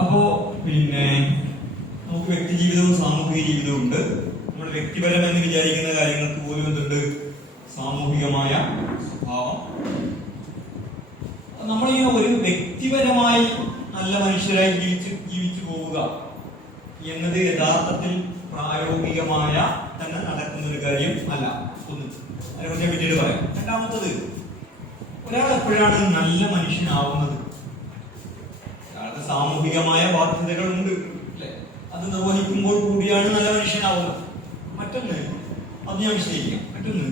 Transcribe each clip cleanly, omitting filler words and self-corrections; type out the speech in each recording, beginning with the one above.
അപ്പോ നമുക്ക് വ്യക്തി ജീവിതവും സാമൂഹിക ജീവിതവും ഉണ്ട്. നമ്മൾ വ്യക്തിപരം എന്ന് വിചാരിക്കുന്ന കാര്യങ്ങൾക്ക് പോലും എന്തുണ്ട്? സാമൂഹികമായ സ്വഭാവം. നമ്മളിങ്ങനെ ഒരു വ്യക്തിപരമായി നല്ല മനുഷ്യരായി ജീവിച്ചു പോവുക എന്നത് യഥാർത്ഥത്തിൽ പ്രായോഗികമായ തന്നെ നടക്കുന്ന ഒരു കാര്യം അല്ല. ഒന്ന് അതിനെക്കുറിച്ച് പിന്നീട് പറയാം. രണ്ടാമത്തത്, ഒരാൾ എപ്പോഴാണ് നല്ല മനുഷ്യനാവുന്നത്? അയാൾക്ക് സാമൂഹികമായ ബാധ്യതകളുണ്ട്, അല്ലെ? അത് നിർവഹിക്കുമ്പോൾ കൂടിയാണ് നല്ല മനുഷ്യനാവുന്നത്. മറ്റൊന്ന്, അത് ഞാൻ വിശദീകരിക്കാം. മറ്റൊന്ന്,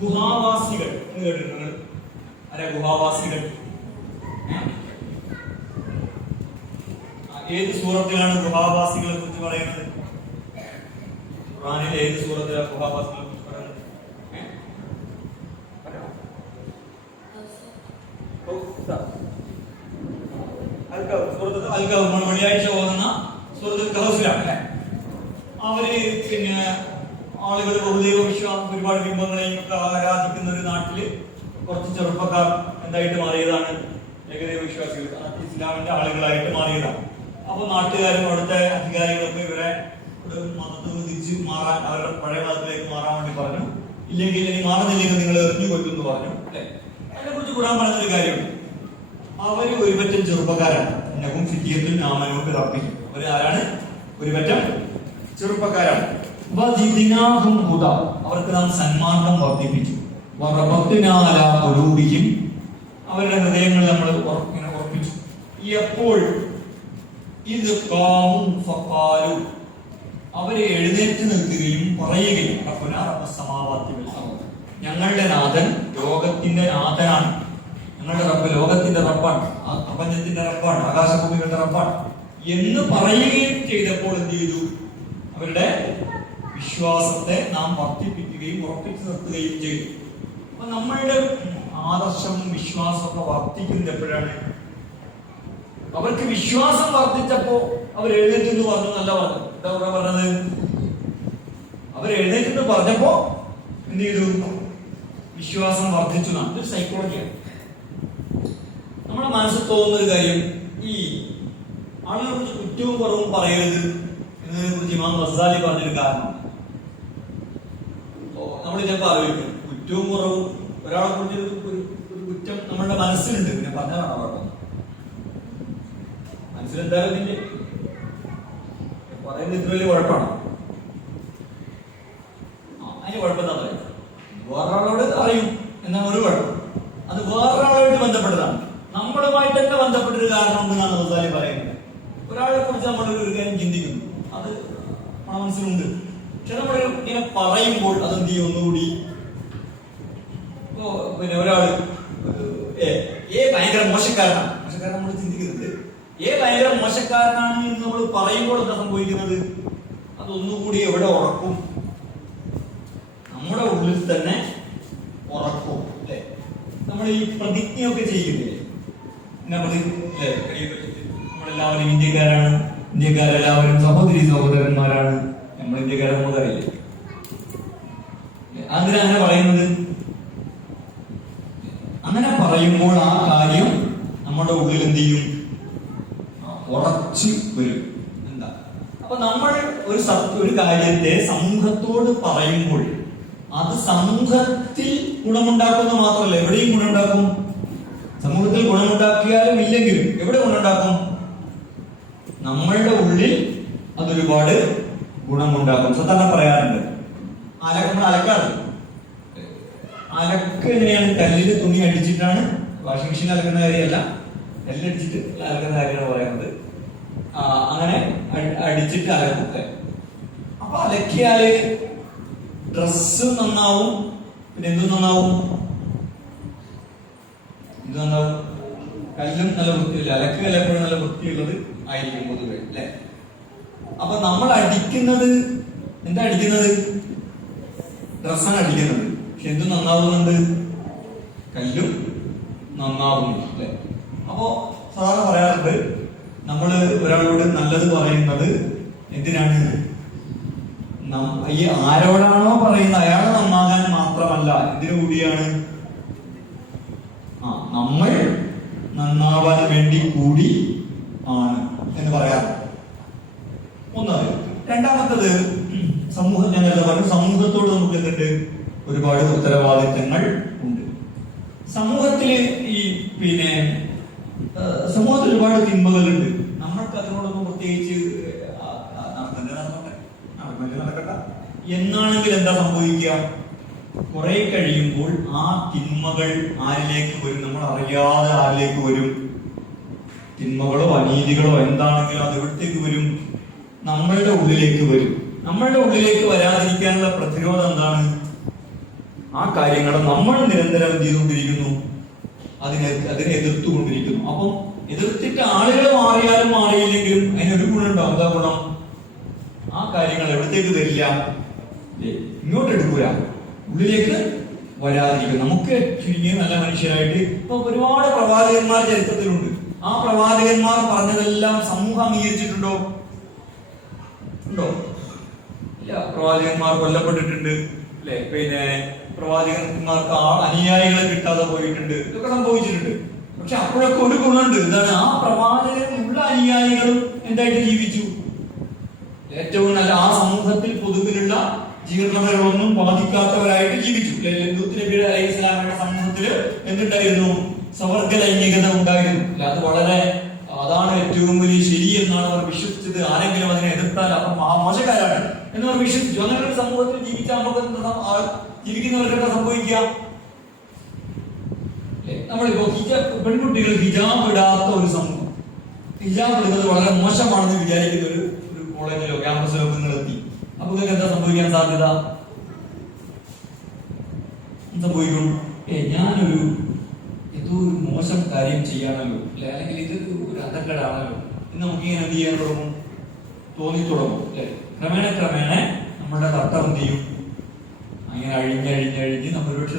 ഗുഹാവാസികൾ എന്ന് കേട്ടിട്ടുണ്ട്. ആരാ ഗുഹാവാസികൾ? ഏത് സൂറത്തിലാണ് ഗുഹാവാസികളെ കുറിച്ച് പറയുന്നത്? ഖുർആനിലെ ഏത് സൂറത്തിലാണ് ഗുഹാവാസികളെ കുറിച്ച് പറയുന്നത്? വെള്ളിയാഴ്ച ഓതുന്ന സൂറത്തുൽ കഹ്ഫിലാണ്. അവര് ആളുകൾ ബഹുദൈവ വിശ്വാസം, ഒരുപാട് ബിംബങ്ങളെയും ഒക്കെ ആരാധിക്കുന്ന ഒരു നാട്ടില് കുറച്ച് ചെറുപ്പക്കാർ എന്തായിട്ട് മാറിയതാണ്? ഏകദൈവ വിശ്വാസികൾ, ഇസ്ലാമിന്റെ ആളുകളായിട്ട് മാറിയതാണ്. അപ്പൊ നാട്ടുകാരും അവിടുത്തെ അധികാരികളൊക്കെ ഇവരെ മതത്തിൽ തിരിച്ച് മാറാൻ, അവരുടെ പഴയ മതത്തിലേക്ക് മാറാൻ വേണ്ടി പറഞ്ഞു. ഇല്ലെങ്കിൽ ഇനി മാറുന്നില്ലെങ്കിൽ നിങ്ങൾ എറിഞ്ഞു കൊല്ലുമെന്ന് പറഞ്ഞു, അല്ലെ? അതിനെ കുറിച്ച് കൂടാൻ പറഞ്ഞൊരു കാര്യമുണ്ട്. അവര് ഒരുപറ്റം ചെറുപ്പക്കാരാണ്. എന്നും ഫിത്തിയത്തും നാമനവും പിറപ്പിക്കും. അവര് ആരാണ്? ഒരുപറ്റം ചെറുപ്പക്കാരാണ്. അവർക്ക് നാം സന്മാർഗം വർദ്ധിപ്പിച്ചു. അവരുടെ ഹൃദയങ്ങൾ നമ്മൾ ഇങ്ങനെ ഉറപ്പിച്ചു. എപ്പോൾ ഇത് അവരെ എഴുന്നേറ്റ് നിൽക്കുകയും പറയുകയും, ഞങ്ങളുടെ നാഥൻ ലോകത്തിന്റെ നാഥനാണ്, ഞങ്ങളുടെ റബ്ബ് ലോകത്തിന്റെ റബ്ബാണ്, പ്രപഞ്ചത്തിന്റെ റബ്ബാണ്, ആകാശഭൂമികളുടെ റബ്ബാണ് എന്ന് പറയുകയും ചെയ്തപ്പോൾ എന്ത് ചെയ്തു? അവരുടെ വിശ്വാസത്തെ നാം വർദ്ധിപ്പിക്കുകയും ഉറപ്പിച്ചു നിർത്തുകയും ചെയ്തു. അപ്പൊ നമ്മളുടെ ആദർശവും വിശ്വാസമൊക്കെ വർദ്ധിക്കുന്നത് എപ്പോഴാണ്? അവർക്ക് വിശ്വാസം വർദ്ധിച്ചപ്പോ അവർ എഴുന്നേറ്റെന്ന് പറഞ്ഞു. നല്ല പറഞ്ഞു. എന്താ പറഞ്ഞത്? അവർ എഴുന്നേറ്റെന്ന് പറഞ്ഞപ്പോ എന്ത് ചെയ്തു? വിശ്വാസം വർദ്ധിച്ചു. ഇതൊരു സൈക്കോളജിയാണ്. നമ്മുടെ മനസ്സിൽ തോന്നുന്ന ഒരു കാര്യം, ഈ ആളുകളെ കുറിച്ച് കുറ്റവും കുറവും പറയരുത് എന്നതിനെ കുറിച്ച് ഇമാം ഗസാലി പറഞ്ഞൊരു കാരണം. നമ്മൾ ചിലപ്പോൾ ആലോചിക്കും, കുറ്റവും കുറവും ഒരാളെ കുറിച്ച് ഒരു കുറ്റം നമ്മളുടെ മനസ്സിലുണ്ട്, പിന്നെ പറഞ്ഞാൽ കുഴപ്പം. മനസ്സിലെന്തായാലും ഇതിന്റെ പറയുന്നത് ഇത്ര വലിയ കുഴപ്പമാണ്. അതിന് കുഴപ്പം എന്താ പറയുക? വേറൊരാളോട് അറിയും എന്നാണ് ഒരു കുഴപ്പം. അത് വേറൊരാളായിട്ട് ബന്ധപ്പെട്ടതാണ്. നമ്മളുമായിട്ട് തന്നെ ബന്ധപ്പെട്ടൊരു കാരണം ഉണ്ടെന്നാണ് ഗസാലി പറയുന്നത്. ഒരാളെ കുറിച്ച് നമ്മൾ ഒരു കാര്യം ചിന്തിക്കുന്നു, അത് നമ്മുടെ മനസ്സിലുണ്ട്. പക്ഷെ നമ്മൾ ഇങ്ങനെ പറയുമ്പോൾ അതെന്ത് ചെയ്യും? ഒന്നുകൂടി പിന്നെ ഒരാള് ഭയങ്കര മോശക്കാരനാണ്, നമ്മൾ ചിന്തിക്കുന്നുണ്ട്. ഭയങ്കര മോശക്കാരനാണ് എന്ന് നമ്മൾ പറയുമ്പോൾ എന്താ സംഭവിക്കുന്നത്? അതൊന്നുകൂടി എവിടെ ഉറക്കും? നമ്മുടെ ഉള്ളിൽ തന്നെ ഉറക്കും, അല്ലെ? നമ്മൾ ഈ പ്രതിജ്ഞയൊക്കെ ചെയ്യുന്നില്ലേ? നമ്മളെല്ലാവരും ഇന്ത്യക്കാരാണ്, ഇന്ത്യക്കാരെല്ലാവരും സഹോദരി സഹോദരന്മാരാണ്, നമ്മൾ ഇന്ത്യക്കാരെ നമുക്കറിയില്ലേ? അതിന് അങ്ങനെ പറയുന്നത്, അങ്ങനെ പറയുമ്പോൾ ആ കാര്യം നമ്മുടെ ഉള്ളിൽ എന്ത് ചെയ്യും? ഉറച്ചു വരും. എന്താ? അപ്പൊ നമ്മൾ ഒരു കാര്യത്തെ സമൂഹത്തോട് പറയുമ്പോൾ അത് സമൂഹത്തിൽ ഗുണമുണ്ടാക്കുന്ന മാത്രമല്ല, എവിടെയും ഗുണമുണ്ടാക്കും. സമൂഹത്തിൽ ഗുണമുണ്ടാക്കിയാലും ഇല്ലെങ്കിലും എവിടെ ഗുണമുണ്ടാക്കും? നമ്മളുടെ ഉള്ളിൽ അതൊരുപാട് ഗുണമുണ്ടാക്കും. സാധാരണ പറയാറുണ്ട്, നമ്മൾ അലക്കാറുണ്ട്. അലക്ക് എങ്ങനെയാണ്? കല്ലിൽ തുണി അടിച്ചിട്ടാണ്. വാഷിംഗ് മെഷീൻ അലക്കുന്ന കാര്യമല്ല, കല്ലടിച്ചിട്ട് അലക്കുന്ന കാര്യമാണ് പറയുന്നത്. അങ്ങനെ അടിച്ചിട്ട് അലക്കും. അപ്പൊ അലക്കിയാല് ഡ്രസ്സ് നന്നാവും. പിന്നെ എന്ത് നന്നാവും? ഇത് നന്നാവും. കല്ലും നല്ല വൃത്തിയില്ല, അലക്കുകല്ല് എപ്പോഴും നല്ല വൃത്തിയുള്ളത് ആയിരിക്കും പൊതുവെ, അല്ലെ? അപ്പൊ നമ്മൾ അടിക്കുന്നത് എന്താ? അടിക്കുന്നത് ഡ്രസ്സാണ് അടിക്കുന്നത്. പക്ഷെ എന്ത് നന്നാവുന്നുണ്ട്? കല്ലും നന്നാവുന്നു, അല്ലെ? അപ്പോ സാധാരണ പറയാറുണ്ട്, നമ്മള് ഒരാളോട് നല്ലത് പറയുന്നത് എന്തിനാണ്? ഈ ആരോടാണോ പറയുന്നത് അയാൾ നന്നാകാൻ മാത്രമല്ല, എന്തിനു കൂടിയാണ്? നമ്മൾ നന്നാവാൻ വേണ്ടി കൂടി ആണ് എന്ന് പറയാം. ഒന്നത്. രണ്ടാമത്തത് സമൂഹം, ഞാൻ എന്താ പറഞ്ഞു, സമൂഹത്തോട് നമുക്ക് എന്തുണ്ട്, ഒരുപാട് ഉത്തരവാദിത്തങ്ങൾ ഉണ്ട്. സമൂഹത്തില് സമൂഹത്തിൽ ഒരുപാട് തിന്മകളുണ്ട്. നമ്മൾക്ക് അതിനോടൊന്നും പ്രത്യേകിച്ച് നടക്കട്ടെ എന്നാണെങ്കിൽ എന്താ സംഭവിക്കുക, കുറെ കഴിയുമ്പോൾ ആ തിന്മകൾ ആരിലേക്ക് വരും, നമ്മൾ അറിയാതെ ആരിലേക്ക് വരും. തിന്മകളോ അനീതികളോ എന്താണെങ്കിലും അത് എവിടത്തേക്ക് വരും, നമ്മളുടെ ഉള്ളിലേക്ക് വരും. നമ്മളുടെ ഉള്ളിലേക്ക് വരാതിരിക്കാനുള്ള പ്രതിരോധം എന്താണ്, ആ കാര്യങ്ങൾ നമ്മൾ നിരന്തരം എന്ത് ചെയ്തുകൊണ്ടിരിക്കുന്നു, അതിനെ എതിർത്തുകൊണ്ടിരിക്കുന്നു. അപ്പം എതിർത്തിട്ട് ആളുകൾ മാറിയാലും മാറിയില്ലെങ്കിലും അതിനൊരു ഗുണമുണ്ടാവും. എന്താ ഗുണം, ആ കാര്യങ്ങൾ എവിടത്തേക്ക് വരില്ല, ഇങ്ങോട്ട് എടുക്കൂല, ഉള്ളിലേക്ക് വരാതിരിക്കും. നമുക്ക് ചുരുങ്ങിയ നല്ല മനുഷ്യരായിട്ട് ഇപ്പൊ ഒരുപാട് പ്രവാചകന്മാർ ചരിത്രത്തിലുണ്ട്. ആ പ്രവാചകന്മാർ പറഞ്ഞതെല്ലാം സമൂഹം അംഗീകരിച്ചിട്ടുണ്ടോ? ഉണ്ടോ? ഇല്ല. പ്രവാചകന്മാർ കൊല്ലപ്പെട്ടിട്ടുണ്ട്, അല്ലെ? പ്രവാചകന്മാർക്ക് അനുയായികളെ കിട്ടാതെ പോയിട്ടുണ്ട്, ഇതൊക്കെ സംഭവിച്ചിട്ടുണ്ട്. പക്ഷെ അപ്പോഴൊക്കെ ഒരു ഗുണമുണ്ട്. എന്താണ്, ആ പ്രവാചകനുള്ള അനുയായികളും എന്തായിട്ട് ജീവിച്ചു, ഏറ്റവും നല്ല ആ സമൂഹത്തിൽ പൊതുവിലുള്ള ജീർണതകളൊന്നും ബാധിക്കാത്തവരായിട്ട് ജീവിച്ചു. ലൂത്ത് നബിയുടെ അലൈഹിസ്സലാമിന്റെ സമൂഹത്തില് എന്തുണ്ടായിരുന്നു, സ്വർഗ്ഗ ലൈംഗികത ഉണ്ടായിരുന്നു. അത് അതാണ് ഏറ്റവും വലിയ ശരി എന്നാണ് അവർ വിശ്വസിച്ചത്. ആരെങ്കിലും അതിനെ എതിർത്താൽ അവർ മോശക്കാരാണ് എന്നവർ വിശ്വസിച്ചു. അങ്ങനെ ഒരു സമൂഹത്തിൽ ജീവിക്കുന്നവർക്ക് എന്താ സംഭവിക്കുക, നമ്മളിപ്പോ പെൺകുട്ടികൾ ഹിജാബ് ഇടാത്ത ഒരു സമൂഹം, ഹിജാബ് ഇടുന്നത് വളരെ മോശമാണെന്ന് വിചാരിക്കുന്ന ഒരു കോളേജിലോ ക്യാമ്പസിലോ നിങ്ങൾ എത്തി. അപ്പൊ നിങ്ങൾക്ക് എന്താ സംഭവിക്കാൻ സാധ്യത, സംഭവിക്കും, ഞാനൊരു ഏതോ ഒരു മോശം കാര്യം ചെയ്യാണല്ലോ, അല്ലെ, അല്ലെങ്കിൽ ഇത് ഒരു അധക്കടാണല്ലോ എന്ന് നമുക്ക് ഇങ്ങനെ എന്ത് ചെയ്യാൻ തുടങ്ങും, തോന്നി തുടങ്ങും, അല്ലെ? ക്രമേണ നമ്മളുടെ തട്ടം എന്ത് ചെയ്യും, അങ്ങനെ അഴിഞ്ഞ്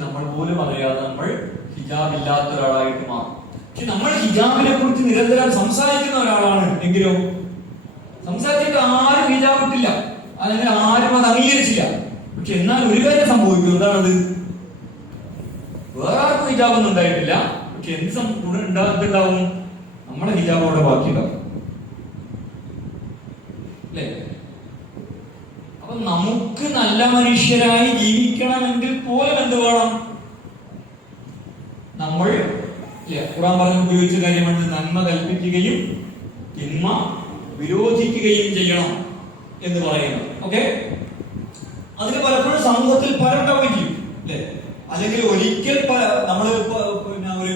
നമ്മൾ പോലും അറിയാതെ നമ്മൾ ഹിജാബ് ഇല്ലാത്ത ഒരാളായിട്ട് മാറും. പക്ഷെ നമ്മൾ ഹിജാബിനെ കുറിച്ച് നിരന്തരം സംസാരിക്കുന്ന ഒരാളാണ് എങ്കിലോ, സംസാരിച്ചിട്ട് ആരും ഹിജാബ് ഇട്ടില്ല, അല്ലെങ്കിൽ ആരും അത് അംഗീകരിച്ചില്ല. പക്ഷെ എന്നാൽ ഒരു കാര്യം സംഭവിക്കും, എന്താണത്, വേറെ ആർക്കും ഹിജാബ് ഒന്നും ഉണ്ടായിട്ടില്ല, പക്ഷെ എന്തുണ്ടാവും, നമ്മുടെ ഹിജാബ് അവിടെ ബാക്കിയുണ്ടാവും, അല്ലേ? അപ്പൊ നമുക്ക് നല്ല മനുഷ്യരായി ജീവിക്കണമെങ്കിൽ പോലും എന്ത് വേണം, നമ്മൾ ഖുർആൻ പറഞ്ഞ് ഉപയോഗിച്ച കാര്യമാണ്, നന്മ കൽപ്പിക്കുകയും തിന്മ വിരോധിക്കുകയും ചെയ്യണം എന്ന് പറയുന്നത്. ഓക്കെ, അതിന് പലപ്പോഴും സമൂഹത്തിൽ ഫലം ഉണ്ടാവുകയും ചെയ്യും, അല്ലെ? അല്ലെങ്കിൽ ഒരിക്കൽ നമ്മൾ ഒരു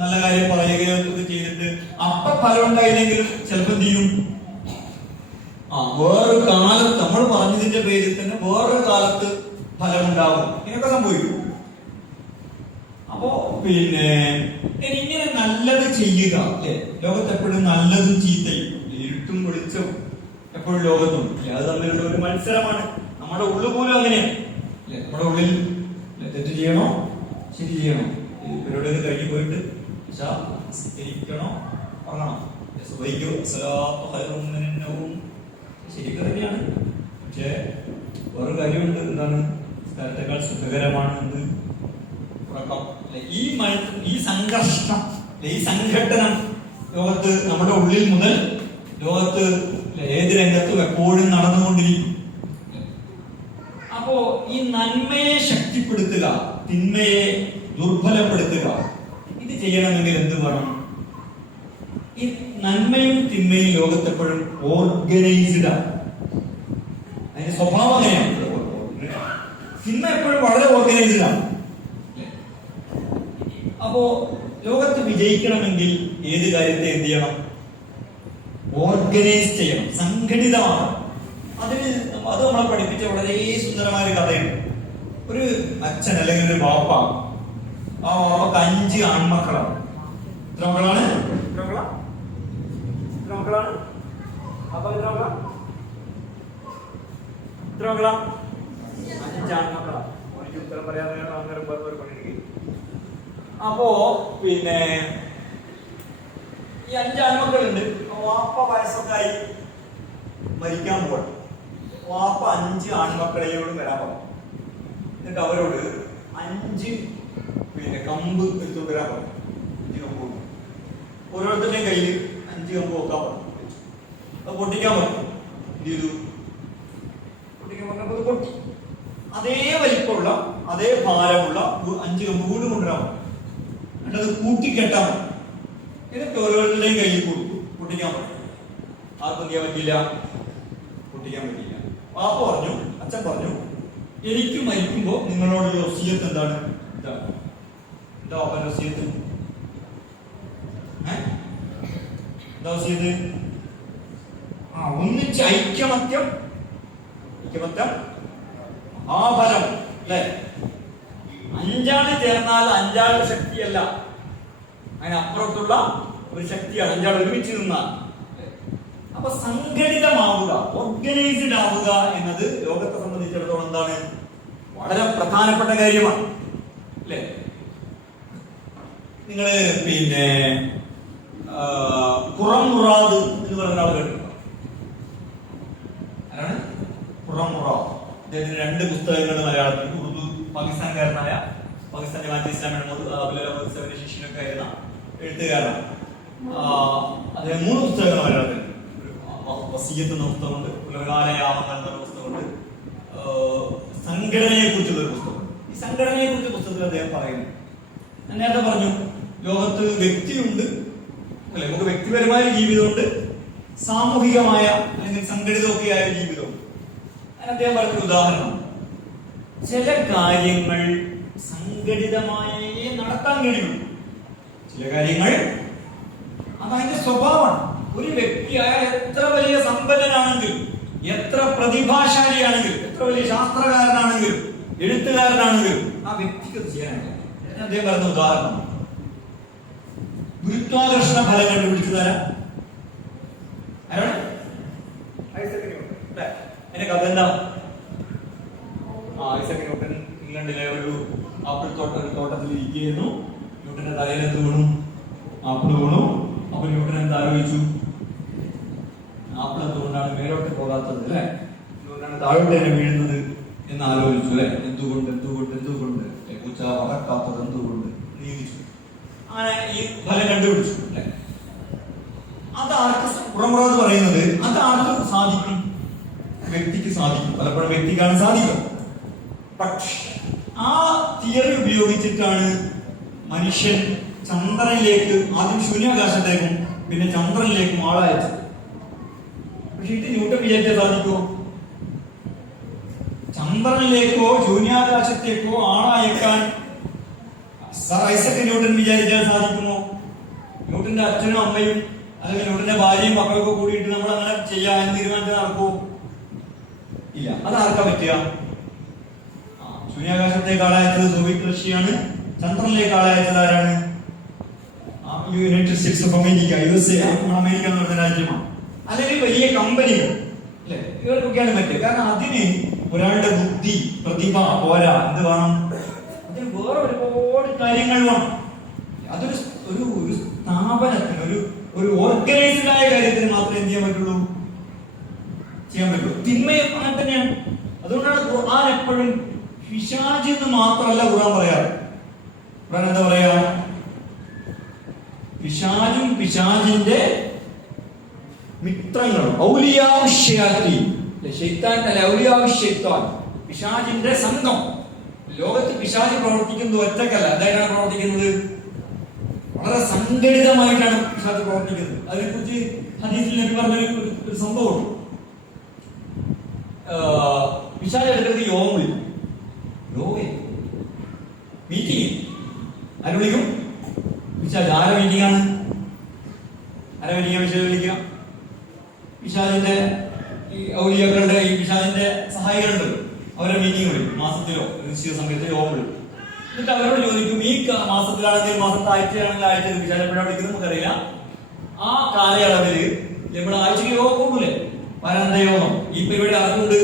നല്ല കാര്യം പറയുകയോ ചെയ്തിട്ട് അപ്പൊ ഫലം ഉണ്ടായില്ലെങ്കിലും ചിലപ്പോൾ എന്ത് ചെയ്യും, വേറൊരു കാലത്ത് നമ്മൾ പറഞ്ഞതിന്റെ പേരിൽ തന്നെ വേറൊരു കാലത്ത് ഫലം ഉണ്ടാവും. ഇങ്ങനെയൊക്കെ സംഭവിക്കും. അപ്പോ ഇങ്ങനെ നല്ലത് ചെയ്യുക, അല്ലെ? ലോകത്ത് എപ്പോഴും നല്ലതും ചീത്തയും ഇരുട്ടും വെളിച്ചവും എപ്പോഴും ലോകത്തും, അത് തമ്മിലുള്ള ഒരു മത്സരമാണ്. നമ്മുടെ ഉള്ളു പോലും അങ്ങനെയാണ്, അല്ലെ? നമ്മുടെ ഉള്ളിൽ തെറ്റ് ചെയ്യണോ ശരി ചെയ്യണോ, ഇവരുടെ കഴിഞ്ഞ് പോയിട്ട് ഇരിക്കണോ ഉറങ്ങണോ, ശരിക്കും തന്നെയാണ്. പക്ഷെ വേറൊരു കാര്യമുണ്ട്, എന്താണ്, സ്ഥലത്തേക്കാൾ സുഖകരമാണ് എന്ത്, ഉറക്കം. ഈ സംഘർഷം, ഈ സംഘട്ടനം ലോകത്ത് നമ്മുടെ ഉള്ളിൽ മുതൽ ലോകത്ത് ഏത് രംഗത്തും എപ്പോഴും നടന്നുകൊണ്ടിരിക്കും. അപ്പോ ഈ നന്മയെ ശക്തിപ്പെടുത്തുക, തിന്മയെ ദുർബലപ്പെടുത്തുക, ഇത് ചെയ്യണമെങ്കിൽ എന്ത് വേണം, ഈ നന്മയും തിന്മയും ലോകത്തെപ്പോഴും ഓർഗനൈസ്ഡ് ആണ്. അതിന്റെ സ്വഭാവം അങ്ങനെയാണ്. തിന്മ എപ്പോഴും വളരെ ഓർഗനൈസ്ഡ് ആണ്. അപ്പോ ലോകത്ത് വിജയിക്കണമെങ്കിൽ ഏത് കാര്യത്തെ എന്ത് ചെയ്യണം, ഓർഗനൈസ് ചെയ്യണം, സംഘടിതമാണ്. അത് നമ്മളെ പഠിപ്പിച്ച വളരെ സുന്ദരമായ ഒരു കഥയുണ്ട്. ഒരു അച്ഛൻ അല്ലെങ്കിൽ ഒരു വാപ്പ, ആ വാപ്പക്ക് 5 ആൺമക്കളാണ്. എത്ര മക്കളാണ്? അപ്പൊ എത്ര മക്കളാ? 5 ആൺമക്കളാണ്. ഉത്തരം പറയാതെ അങ്ങനെ പണിയെടുക്കും. അപ്പോ ഈ 5 ആൺമക്കളുണ്ട്. വാപ്പ വയസ്സൊക്കായി മരിക്കാൻ പോകണം. വാപ്പ 5 ആൺമക്കളെയോടും വരാൻ പറഞ്ഞു. എന്നിട്ട് അവരോട് 5 കമ്പ് എടുത്തു വരാൻ പറഞ്ഞു. 5 കമ്പ്. ഓരോരുത്തരുടെയും കയ്യിൽ 5 കമ്പ് വെക്കാൻ പറഞ്ഞു. അത് പൊട്ടിക്കാൻ പറഞ്ഞു. എന്ത് ചെയ്തു? പൊട്ടിക്കാൻ പറഞ്ഞപ്പോൾ അത് പൊട്ടി. അതേ വലിപ്പമുള്ള അതേ ഭാരമുള്ള 5 കമ്പ് വീണ്ടും കൊണ്ടുവരാൻ പറഞ്ഞു. എന്നിട്ട് അത് കൂട്ടിക്കെട്ടാൻ പറഞ്ഞു. എന്നിട്ട് ഓരോരുത്തരുടെയും കയ്യിൽ കൊടുത്തു. പൊട്ടിക്കാൻ പറഞ്ഞു. ആർക്കും ചെയ്യാൻ പറ്റില്ല, പൊട്ടിക്കാൻ പറ്റില്ല. പാപ്പ പറഞ്ഞു, അച്ഛൻ പറഞ്ഞു, എനിക്ക് മരിക്കുമ്പോ നിങ്ങളോടുള്ള വസിയത്ത് എന്താണ്? ഇതാണ്. എന്താ പാപ്പന്റെ വസിയത്ത്? എന്താ വസിയത്ത്? ഒന്നിച്ച് ഐക്യമത്യം, മഹാബലം അല്ലെ? 5 ആള് ചേർന്നാൽ 5 ആളുടെ ശക്തിയല്ല, അതിനപ്പുറത്തുള്ള ഒരു ശക്തിയാണ് 5 ആൾ ഒരുമിച്ച് നിന്നാൽ. അപ്പൊ സംഘടിതമാവുക, ഓർഗനൈസ്ഡ് ആവുക എന്നത് ലോകത്തെ സംബന്ധിച്ചിടത്തോളം എന്താണ്? വളരെ പ്രധാനപ്പെട്ട കാര്യമാണ് അല്ലെ? നിങ്ങള് പിന്നെ ഖുറം മുറാദ് എന്ന് പറയുന്ന ആൾ കേട്ടിട്ടുണ്ടോ? ആരാണ് ഖുറം മുറാദ്? അദ്ദേഹത്തിന് 2 പുസ്തകങ്ങൾ മലയാളത്തിൽ, ഉറുദു, പാകിസ്ഥാൻകാരനായ, പാകിസ്ഥാന്റെ മാറ്റി ഇസ്ലാമിന്റെ ശിഷ്യനൊക്കെ ആയിരുന്ന എഴുത്തുകാരനാണ്. അദ്ദേഹം 3 പുസ്തകങ്ങൾ മലയാളത്തിൽ. വസിയത്ത് എന്ന പുസ്തകമുണ്ട്, പുലർകാലയാമങ്ങൾ എന്ന പുസ്തകമുണ്ട്, സംഘടനയെ കുറിച്ചുള്ള ഒരു പുസ്തകം. ഈ സംഘടനയെ കുറിച്ച് പുസ്തകത്തിൽ അദ്ദേഹം പറയുന്നു, ഞാൻ നേരത്തെ പറഞ്ഞു, ലോകത്ത് വ്യക്തിയുണ്ട് അല്ലെ? നമുക്ക് വ്യക്തിപരമായ ജീവിതമുണ്ട്, സാമൂഹികമായ അല്ലെങ്കിൽ സംഘടിതമൊക്കെയായ ജീവിതമുണ്ട്. അതിന് അദ്ദേഹം പറഞ്ഞൊരു ഉദാഹരണം, ചില കാര്യങ്ങൾ സംഘടിതമായേ നടത്താൻ കഴിയുള്ളൂ. ചില കാര്യങ്ങൾ അതതിന്റെ സ്വഭാവമാണ്. ഒരു വ്യക്തിയായ എത്ര വലിയ സമ്പന്നനാണെങ്കിലും, എത്ര പ്രതിഭാശാലിയാണെങ്കിലും, എത്ര വലിയ ശാസ്ത്രകാരനാണെങ്കിലും, എഴുത്തുകാരനാണെങ്കിലും ആ വ്യക്തിക്ക് ചെയ്യാനാണ്. അദ്ദേഹം പറഞ്ഞ ഉദാഹരണം, ഗുരുത്വാകർഷണ ഫലം കണ്ടുപിടിച്ചതാരാ? ആരാണ്? Isaac Newton. അതിന്റെ കഥ എന്താ? ഐസക് ന്യൂട്ടൻ ഇംഗ്ലണ്ടിലെ ഒരു ആപ്പിൾ തോട്ടത്തിൽ ഇരിക്കുകയായിരുന്നു. ന്യൂട്ടന്റെ തലയിൽ എന്ത് വീണു? ആപ്പിൾ വീണു. അപ്പൊ ന്യൂട്ടൻ എന്താ ആലോചിച്ചു? ആപ്പിൾ എന്തുകൊണ്ടാണ് മേലോട്ട് പോകാത്തത് അല്ലെ? എന്തുകൊണ്ടാണ് താഴോട്ട് തന്നെ വീഴുന്നത് എന്ന് ആലോചിച്ചു അല്ലെ? എന്തുകൊണ്ട് പൂച്ച പറക്കാത്തത് എന്തുകൊണ്ട് നീങ്ങിച്ചു. അങ്ങനെ ഈ ഫലം കണ്ടുപിടിച്ചു അല്ലെ? അതാർക്ക് പുറംപുറത്ത് പറയുന്നത്? അതാർക്ക് സാധിക്കും? വ്യക്തിക്ക് സാധിക്കും. പലപ്പോഴും വ്യക്തിക്കാണ് സാധിക്കും. പക്ഷെ ആ തിയറി ഉപയോഗിച്ചിട്ടാണ് മനുഷ്യൻ ചന്ദ്രനിലേക്ക്, ആദ്യം ശൂന്യാകാശത്തേക്കും പിന്നെ ചന്ദ്രനിലേക്കും ആളയച്ചത്. പക്ഷെ ഇത് ന്യൂട്ടൻ വിചാരിച്ചാൽ സാധിക്കുമോ? ചന്ദ്രനിലേക്കോ ശൂന്യാകാശത്തേക്കോ ആളയക്കാൻ സർ ഐസക് ന്യൂട്ടൻ വിചാരിച്ചാൽ സാധിക്കുമോ? ന്യൂട്ടന്റെ അച്ഛനും അമ്മയും അല്ലെങ്കിൽ ന്യൂട്ടന്റെ ഭാര്യയും മക്കളൊക്കെ കൂടിയിട്ട് നമ്മൾ അങ്ങനെ ചെയ്യാൻ തീരുമാനിച്ചാൽ നടക്കുമോ? ഇല്ല. അതാർക്കാ പറ്റുക? ശൂന്യാകാശത്തേക്ക് ആളയച്ചത് സോവിയറ്റ് റഷ്യയാണ്. ചന്ദ്രനിലേക്ക് ആളയച്ചത് ആരാണ്? United States of America, USA. America എന്ന് പറഞ്ഞ രാജ്യമാണ്. അല്ലെങ്കിൽ വലിയ കമ്പനികൾ അല്ലെ? ഇവർക്കൊക്കെയാണ് പറ്റുക. കാരണം അതിന് ഒരാളുടെ ബുദ്ധി, പ്രതിഭ പോരാ. എന്ത് വേണം? അതിന് വേറെ ഒരുപാട് കാര്യങ്ങൾ വേണം. അതൊരു ഒരു ഒരു സ്ഥാപനത്തിന്, ഒരു ഓർഗനൈസ്ഡ് ആയ കാര്യത്തിന് മാത്രമേ എന്ത് ചെയ്യാൻ പറ്റുള്ളൂ? ചെയ്യാൻ പറ്റുള്ളൂ. തിന്മയും അങ്ങനെ തന്നെയാണ്. അതുകൊണ്ടാണ് ഖുർആൻ എപ്പോഴും പിശാച് എന്ന് മാത്രമല്ല ഖുർആൻ പറയാറ്. ഖുർആൻ എന്താ പറയാ? പിശാചും പിശാചിന്റെ മിത്രങ്ങളും, പിശാചിന്റെ സംഘം. ലോകത്ത് പിശാച് പ്രവർത്തിക്കുന്നത് ഒറ്റക്കല്ല. എന്തായിട്ടാണ് പ്രവർത്തിക്കുന്നത്? വളരെ സംഘടിതമായിട്ടാണ് പിശാച് പ്രവർത്തിക്കുന്നത്. അതിനെക്കുറിച്ച് ഹദീസിൽ നബി പറഞ്ഞൊരു സംഭവമുണ്ട്. പിശാച് എടുക്കുന്നത് യോഗം മീറ്റിംഗ്. ആര് വിളിക്കും? പിശാച്. ആരെ മീറ്റിംഗ് ആണ്? ആരെ മീറ്റിംഗ്? പിശാച് വിളിക്കുക. പിശാചിന്റെ ഈ ഔലിയാക്കളുടെ, ഈ പിശാചിന്റെ സഹായികളുണ്ട്, അവരെ മീറ്റിംഗ് വിളിക്കും. മാസത്തിലോ നിശ്ചിത സമയത്ത് യോഗം വിളിക്കും. എന്നിട്ട് അവരോട് ചോദിക്കും, ഈ മാസത്തിലാണെങ്കിൽ മാസത്തെ, ആഴ്ചയാണെങ്കിൽ ആഴ്ചയിൽ പിശാച് എപ്പോഴാണ് വിളിക്കുന്നത് നമുക്കറിയില്ല. ആ കാലയളവില് നമ്മൾ ആഴ്ചക്ക് യോഗം കൂടൂലേ? വരാന്ത യോഗം. ഈ പരിപാടി ആർക്കുണ്ട്?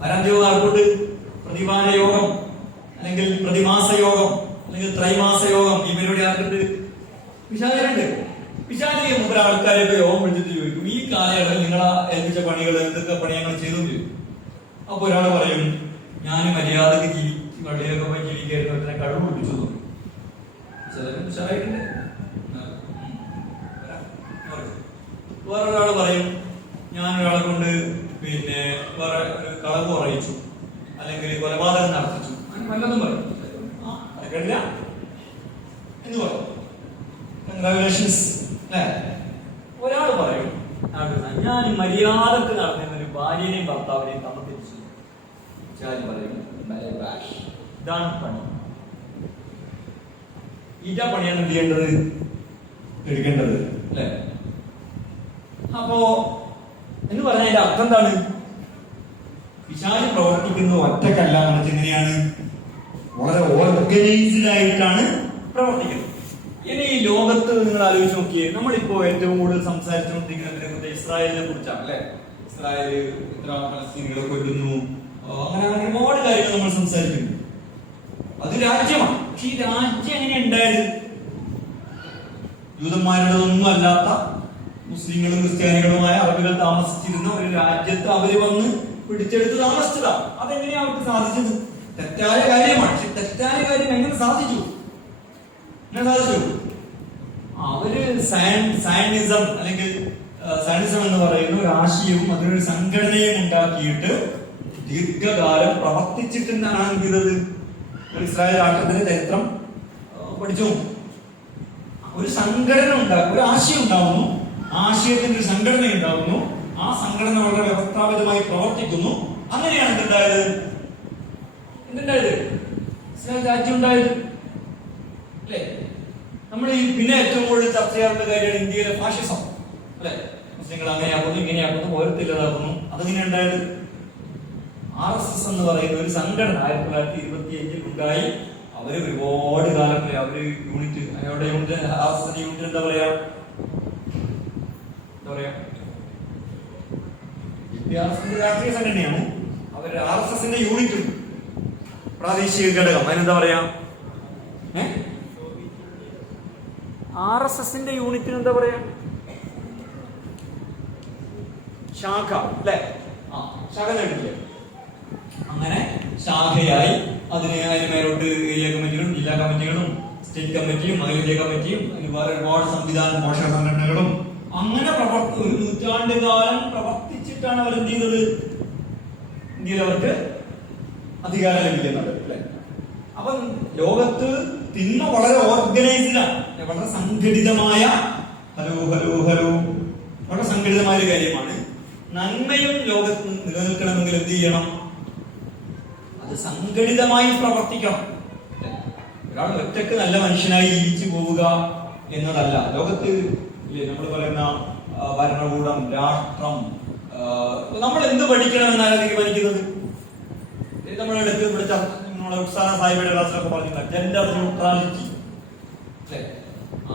വരാന്ത യോഗം ആർക്കുണ്ട്? പ്രതിവാര യോഗം അല്ലെങ്കിൽ പ്രതിമാസ യോഗം അല്ലെങ്കിൽ ത്രൈമാസ യോഗം. ഈ പരിപാടി ആർക്കുണ്ട്? പിശാചിനുണ്ട്. പിശാചിനെ മുമ്പ് ആൾക്കാരെയൊക്കെ യോഗം വിളിച്ചിട്ട് ചോദിക്കും, ഈ കാലയളവിൽ നിങ്ങളെ ഏൽപ്പിച്ച പണികൾ എന്തൊക്കെ പണി ഞങ്ങൾ ചെയ്തു ചോദിക്കും. അപ്പൊ ഒരാൾ പറയും, ഞാൻ മര്യാദക്ക് പള്ളിയിലൊക്കെ പോയി ജീവിക്കായിരുന്നു, അതിനെ കഴിവ് പിടിച്ചു തോന്നും. ചിലർ വേറൊരാള് പറയും, ഞാനൊരാളെ കൊണ്ട് പിന്നെ വേറെ ഒരു കളവ് പറയിച്ചു, അല്ലെങ്കിൽ കൊലപാതകം നടത്തിച്ചു, അങ്ങനെ വല്ലതും പറയും. അതൊക്കെയില്ല എന്ന് പറയും. കൺഗ്രാജുലേഷൻസ് അല്ലേ? ഒരാൾ പറയും, ഞാൻ മര്യാദക്ക് നടന്ന ഒരു ഭാര്യനെയും ഭർത്താവിനെയും തമ്മിച്ചു. ഇതാണ് പണി. ഇതാ പണിയാണ് എന്ത് ചെയ്യേണ്ടത്, എടുക്കേണ്ടത് അല്ലെ? അപ്പോ എന്ന് പറഞ്ഞാൽ അതിന്റെ അർത്ഥം എന്താണ്? പിശാച് പ്രവർത്തിക്കുന്നത് ഒറ്റക്കല്ല, എന്നുവെച്ചാൽ എങ്ങനെയാണ്? വളരെ ഓർഗനൈസ്ഡ് ആയിട്ടാണ് പ്രവർത്തിക്കുന്നത്. ഇനി ഈ ലോകത്ത് നിങ്ങൾ ആലോചിച്ച് നോക്കിയേ, നമ്മളിപ്പോ ഏറ്റവും കൂടുതൽ സംസാരിച്ചുകൊണ്ടിരിക്കുന്നത് ഇസ്രായേലിനെ കുറിച്ചാണ് അല്ലെ? ഇസ്രായേൽ ഇത്ര ഫലസ്തീനികളെ കൊല്ലുന്നു, അങ്ങനെ ഒരുപാട് കാര്യങ്ങൾ നമ്മൾ സംസാരിക്കുന്നു. അത് രാജ്യമാണ്. പക്ഷെ ഈ രാജ്യം എങ്ങനെ ഉണ്ടായത്? ജൂതന്മാരുടേതൊന്നും അല്ലാത്ത മുസ്ലിങ്ങളും ക്രിസ്ത്യാനികളുമായ അറബികൾ താമസിച്ചിരുന്ന ഒരു രാജ്യത്ത് അവര് വന്ന് പിടിച്ചെടുത്ത് താമസിച്ചതാണ്. അതെങ്ങനെയാ അവർക്ക് സാധിച്ചത്? തെറ്റായ കാര്യമാണ്. പക്ഷെ തെറ്റായ കാര്യം എങ്ങനെ സാധിച്ചു? അവര് സയനിസം അല്ലെങ്കിൽ സയനിസം എന്ന് പറയുന്ന ഒരു ആശയവും അതിനൊരു സംഘടനയും ഉണ്ടാക്കിയിട്ട് ദീർഘകാലം പ്രവർത്തിച്ചിട്ടാണ് എന്ത് ചെയ്തത്? ഇസ്രായേൽ രാഷ്ട്രത്തിന്റെ ചരിത്രം പഠിച്ചു. ഒരു സംഘടന ഉണ്ടാക്കും, ഒരു ആശയം ഉണ്ടാവുന്നു, ആശയത്തിന്റെ ഒരു സംഘടന ഉണ്ടാവുന്നു, ആ സംഘടന വളരെ വ്യവസ്ഥാപിതമായി പ്രവർത്തിക്കുന്നു. അങ്ങനെയാണ് എന്തുണ്ടായത്? ഇസ്രായേൽ രാജ്യം ഉണ്ടായത് അല്ലെ? നമ്മൾ ഈ പിന്നെ ഏറ്റവും കൂടുതൽ ചർച്ച ചെയ്യാറുള്ള കാര്യമാണ് ഇന്ത്യയിലെ ഫാഷിസം അല്ലെ? മുസ്ലിങ്ങൾ അങ്ങനെയാക്കുന്നു, ഇങ്ങനെയാക്കുന്നു, ഓരോത്തില്ലാതാക്കുന്നു. അതെങ്ങനെ ഉണ്ടായത്? RSS എന്ന് പറയുന്ന ഒരു സംഘടന 1925 ഉണ്ടായി. അവര് ഒരുപാട് കാലം വരെ അവര് യൂണിറ്റ്, അവരുടെ യൂണിറ്റ്, RSS യൂണിറ്റ് എന്താ പറയാ രാഷ്ട്രീയ സംഘടനയാണ്. അവര് RSSന്റെ യൂണിറ്റ് ഉണ്ട്, പ്രാദേശിക ഘടകം. അതിനെന്താ പറയാ? RSSന്റെ യൂണിറ്റിന് എന്താ പറയാ? ശാഖ അല്ലെ? ശാഖ നേടില്ലേ? അങ്ങനെ ശാഖയായി അതിന് മേലോട്ട് ഏരിയ കമ്മിറ്റികളും ജില്ലാ കമ്മിറ്റികളും സ്റ്റേറ്റ് കമ്മിറ്റിയും അഖിലേന്ത്യാ കമ്മിറ്റിയും വേറെ ഒരുപാട് സംവിധാന പോഷക സംഘടനകളും അങ്ങനെ ഒരു നൂറ്റാണ്ട് കാലം പ്രവർത്തിച്ചിട്ടാണ് അവർ എന്ത് ചെയ്തത്? ഇന്ത്യയിൽ അവർക്ക് അധികാരം ലഭിക്കുന്നത് അല്ലെ? അപ്പം ലോകത്ത് തിന്മ വളരെ ഓർഗനൈസ്ഡാണ്, വളരെ സംഘടിതമായ വളരെ സംഘടിതമായ ഒരു കാര്യമാണ്. നന്മയും ലോകത്ത് നിലനിൽക്കണമെങ്കിൽ എന്ത് ചെയ്യണം? അത് സംഘടിതമായി പ്രവർത്തിക്കണം. ഒരാൾ ഒറ്റക്ക് നല്ല മനുഷ്യനായി ജീവിച്ചു പോവുക എന്നതല്ല. ലോകത്ത് നമ്മൾ പറയുന്ന ഭരണകൂടം, രാഷ്ട്രം, നമ്മൾ എന്ത് പഠിക്കണമെന്നാണ് തീരുമാനിക്കുന്നത്? നമ്മളെടുത്ത് ഇവിടെ നമ്മളെ ഉത്സാഹ സാഹിബിയുടെ ക്ലാസ്സിലൊക്കെ പറഞ്ഞില്ല, ജെൻഡർ ന്യൂട്രാലിറ്റി.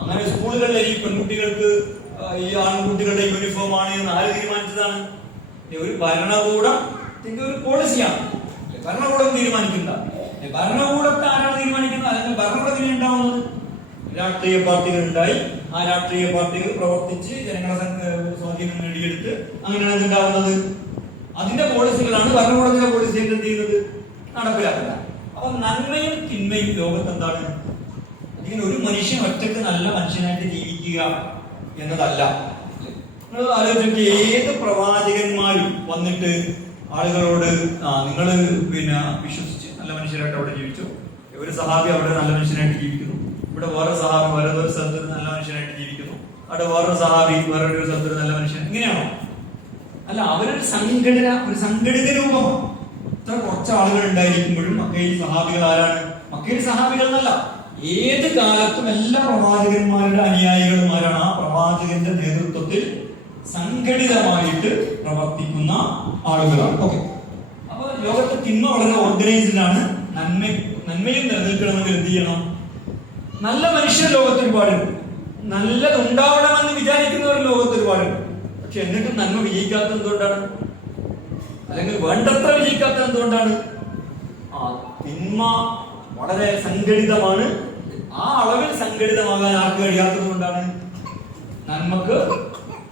അങ്ങനെ സ്കൂളുകളിലെ ഈ പെൺകുട്ടികൾക്ക് ഈ ആൺകുട്ടികളുടെ യൂണിഫോം ആണ് എന്ന് ആര് തീരുമാനിച്ചതാണ്? ഒരു ഭരണകൂടത്തിന്റെ ഒരു പോളിസിയാണ്. ഭരണകൂടം തീരുമാനിക്കുന്ന, ഭരണകൂടത്തെ ആരാണ് തീരുമാനിക്കുന്നത്? അല്ലെങ്കിൽ ഭരണകൂടത്തിന് ഉണ്ടാവുന്നത് രാഷ്ട്രീയ പാർട്ടികൾ ഉണ്ടായി, ആ രാഷ്ട്രീയ പാർട്ടികൾ പ്രവർത്തിച്ച് ജനങ്ങളെ സ്വാധീനം നേടിയെടുത്ത് അങ്ങനെയാണ് ഉണ്ടാവുന്നത്. അതിന്റെ പോളിസികളാണ് ഭരണകൂടത്തിന്റെ പോളിസി എന്ത് ചെയ്യുന്നത്? നടപ്പിലാക്കുന്നത്. അപ്പൊ നന്മയും തിന്മയും ലോകത്ത് എന്താണ്? അതിങ്ങനെ ഒരു മനുഷ്യൻ ഒറ്റക്ക് നല്ല മനുഷ്യനായിട്ട് ജീവിക്കുക എന്നതല്ല. നിങ്ങൾ ആലോചിച്ചിട്ട് ഏത് പ്രവാചകന്മാരും വന്നിട്ട് ആളുകളോട് നിങ്ങൾ പിന്നെ വിശ്വസിച്ച് നല്ല മനുഷ്യരായിട്ട് അവിടെ ജീവിച്ചു, ഒരു സഹാബി അവിടെ നല്ല മനുഷ്യനായിട്ട് ജീവിക്കുന്നു, ഇവിടെ വേറെ സഹാബി വേറെ ഒരു സ്ഥലത്ത് നല്ല മനുഷ്യനായിട്ട് ജീവിക്കുന്നു, അവിടെ വേറൊരു സഹാബി വേറൊരു സ്ഥലത്ത് നല്ല മനുഷ്യൻ, ഇങ്ങനെയാണോ? അല്ല, അവരൊരു സംഘടന, ഒരു സംഘടിത രൂപമാണ്. ഇത്ര കുറച്ച് ആളുകൾ ഉണ്ടായിരിക്കുമ്പോഴും മക്കയിൽ സഹാബികൾ ആരാണ്? മക്കയിൽ സഹാബികൾ എന്നല്ല, ഏത് കാലത്തും എല്ലാ പ്രവാചകന്മാരുടെ അനുയായികളുമാരാണ്. ആ പ്രവാചകന്റെ നേതൃത്വത്തിൽ സംഘടിതമായിട്ട് പ്രവർത്തിക്കുന്ന ആളുകളാണ്. ഓക്കെ, അപ്പൊ ലോകത്തെ തിന്മ വളരെ ഓർഗനൈസ്ഡ് ആണ്. നന്മയും നിലനിൽക്കണമെങ്കിൽ എന്ത് ചെയ്യണം? നല്ല മനുഷ്യർ ലോകത്ത് ഒരുപാടുണ്ട്, നല്ലതുണ്ടാവണമെന്ന് വിചാരിക്കുന്നവർ ലോകത്ത് ഒരുപാടുണ്ട്. പക്ഷെ എന്നിട്ടും നന്മ വിജയിക്കാത്തത് എന്തുകൊണ്ടാണ്? അല്ലെങ്കിൽ വേണ്ടത്ര വിജയിക്കാത്തത് എന്തുകൊണ്ടാണ്? തിന്മ വളരെ സംഘടിതമാണ്. ആ അളവിൽ സംഘടിതമാകാൻ ആർക്ക് കഴിയാത്തത് കൊണ്ടാണ്? നന്മക്ക്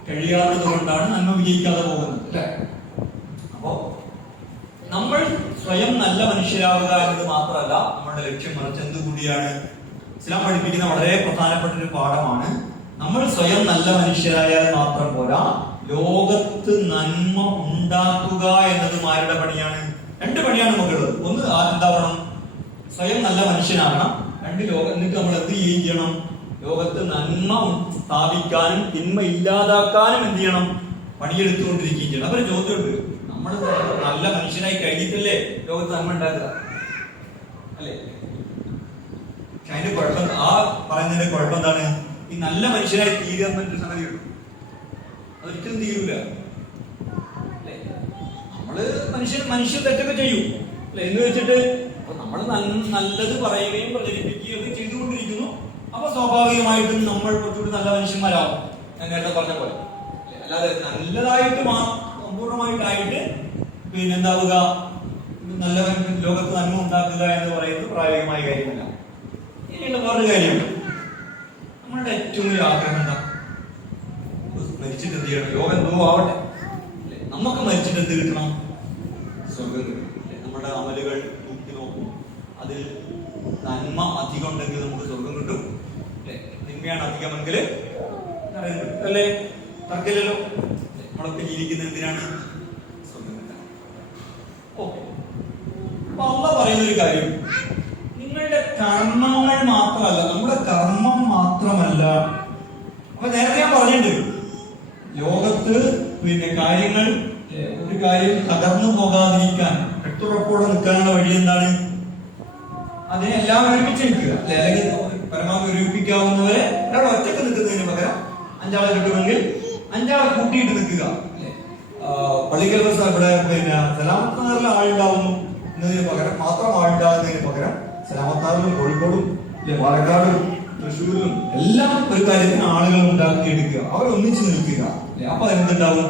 കഴിയാത്തത് കൊണ്ടാണ് നന്മ വിജയിക്കാതെ പോകുന്നത് അല്ലെ? അപ്പോ നമ്മൾ സ്വയം നല്ല മനുഷ്യരാവുക എന്നത് മാത്രമല്ല നമ്മളുടെ ലക്ഷ്യം, മറിച്ച് എന്തുകൂടിയാണ്? ഇസ്ലാം പഠിപ്പിക്കുന്ന വളരെ പ്രധാനപ്പെട്ട ഒരു പാഠമാണ്. നമ്മൾ സ്വയം നല്ല മനുഷ്യരായാൽ മാത്രം പോരാ, ലോകത്ത് നന്മ ഉണ്ടാക്കുക എന്നതും ആരുടെ പണിയാണ്? രണ്ട് പണിയാണ് നമുക്കുള്ളത്. ഒന്ന്, എന്താവണം? സ്വയം നല്ല മനുഷ്യനാകണം. രണ്ട്, എന്നിട്ട് നമ്മൾ എന്ത് ചെയ്യണം? ലോകത്ത് നന്മ സ്ഥാപിക്കാനും തിന്മ ഇല്ലാതാക്കാനും എന്ത് ചെയ്യണം? പണിയെടുത്തുകൊണ്ടിരിക്കുകയും ചെയ്യണം. അപ്പൊ ചോദ്യമുണ്ട്, നമ്മൾ നല്ല മനുഷ്യനായി കഴിഞ്ഞിട്ടല്ലേ ലോകത്ത് നന്മ ഉണ്ടാക്കുക, അല്ലേ? പക്ഷെ അതിന്റെ കുഴപ്പം, ആ പറയുന്നതിന്റെ കുഴപ്പം എന്താണ്? ഈ നല്ല മനുഷ്യനായി തീരുക എന്നൊരു സംഗതിയുള്ളൂ. അതൊരിക്കലും തീരൂല. നമ്മള് മനുഷ്യൻ തെറ്റൊക്കെ ചെയ്യും, അല്ലെ? എന്ന് വെച്ചിട്ട് നമ്മൾ നല്ലത് പറയുകയും പ്രചരിപ്പിക്കുകയും ഒക്കെ ചെയ്തുകൊണ്ടിരിക്കുന്നു. അപ്പൊ സ്വാഭാവികമായിട്ടും നമ്മൾ കുറച്ചുകൂടി നല്ല മനുഷ്യന്മാരാവും, ഞാൻ നേരത്തെ പറഞ്ഞ പോലെ. അല്ലാതെ നല്ലതായിട്ട് സമ്പൂർണ്ണമായിട്ടായിട്ട് എന്താവുക, നല്ല ലോകത്ത് നന്മ ഉണ്ടാക്കുക എന്ന് പറയുന്നത് പ്രായോഗികമായ കാര്യമല്ല. ഇനിയുള്ള വേറൊരു കാര്യമുണ്ട്. നമ്മളുടെ ഏറ്റവും വലിയ ആഗ്രഹം എന്താ? മരിച്ചിട്ട് എന്ത് ചെയ്യണം? ലോകം എന്തോ ആവട്ടെ, നമുക്ക് മരിച്ചിട്ട് എന്ത് കിട്ടണം? സ്വർഗം കിട്ടണം. നമ്മുടെ അമലുകൾ തൂക്കി നോക്കും, അതിൽ നന്മ അധികം ഉണ്ടെങ്കിൽ നമുക്ക് സ്വർഗം കിട്ടും, അല്ലെ? തിന്മയാണ് അധികമെങ്കിൽ അല്ലേ? തർക്കില്ലല്ലോ. നമ്മളൊക്കെ ജീവിക്കുന്നത് എന്തിനാണ്? സ്വർഗം കിട്ടാൻ. ഓക്കെ. അപ്പൊ അള്ളാഹ് പറയുന്നൊരു കാര്യം, നിങ്ങളുടെ കർമ്മങ്ങൾ മാത്രമല്ല, നമ്മുടെ കർമ്മം മാത്രമല്ല. അപ്പൊ നേരത്തെ ഞാൻ പറഞ്ഞിട്ടുണ്ട്, ലോകത്ത് കാര്യങ്ങൾ, ഒരു കാര്യം തകർന്നു പോകാതിരിക്കാൻ, കെട്ടുറപ്പോടെ നിൽക്കാനുള്ള വഴി എന്താണ്? അതിനെ എല്ലാം ഒരുമിച്ച് നിൽക്കുക, അല്ലെ? അല്ലെങ്കിൽ പരമാവധി ഒരുമിപ്പിക്കാവുന്നവരെ ഒരാൾ ഒറ്റക്ക് നിൽക്കുന്നതിന് പകരം 5 ആളെ കിട്ടുമെങ്കിൽ 5 ആളെ കൂട്ടിയിട്ട് നിൽക്കുക, അല്ലെ? പള്ളിക്കൽ ബസ് ഇവിടെ സലാമത്ത് നഗറിൽ ആളുണ്ടാവുന്നു എന്നതിന് പകരം, മാത്രം ആളുണ്ടാകുന്നതിന് പകരം സലാമത്ത് നഗറിലും കോഴിക്കോടും, അല്ലെ, പാലക്കാടും തൃശ്ശൂരിലും എല്ലാം ഒരു കാര്യത്തിന് ആളുകൾ ഉണ്ടാക്കിയെടുക്കുക, അവർ ഒന്നിച്ച് നിൽക്കുക, അല്ലെ? അപ്പൊ എന്തുണ്ടാവും?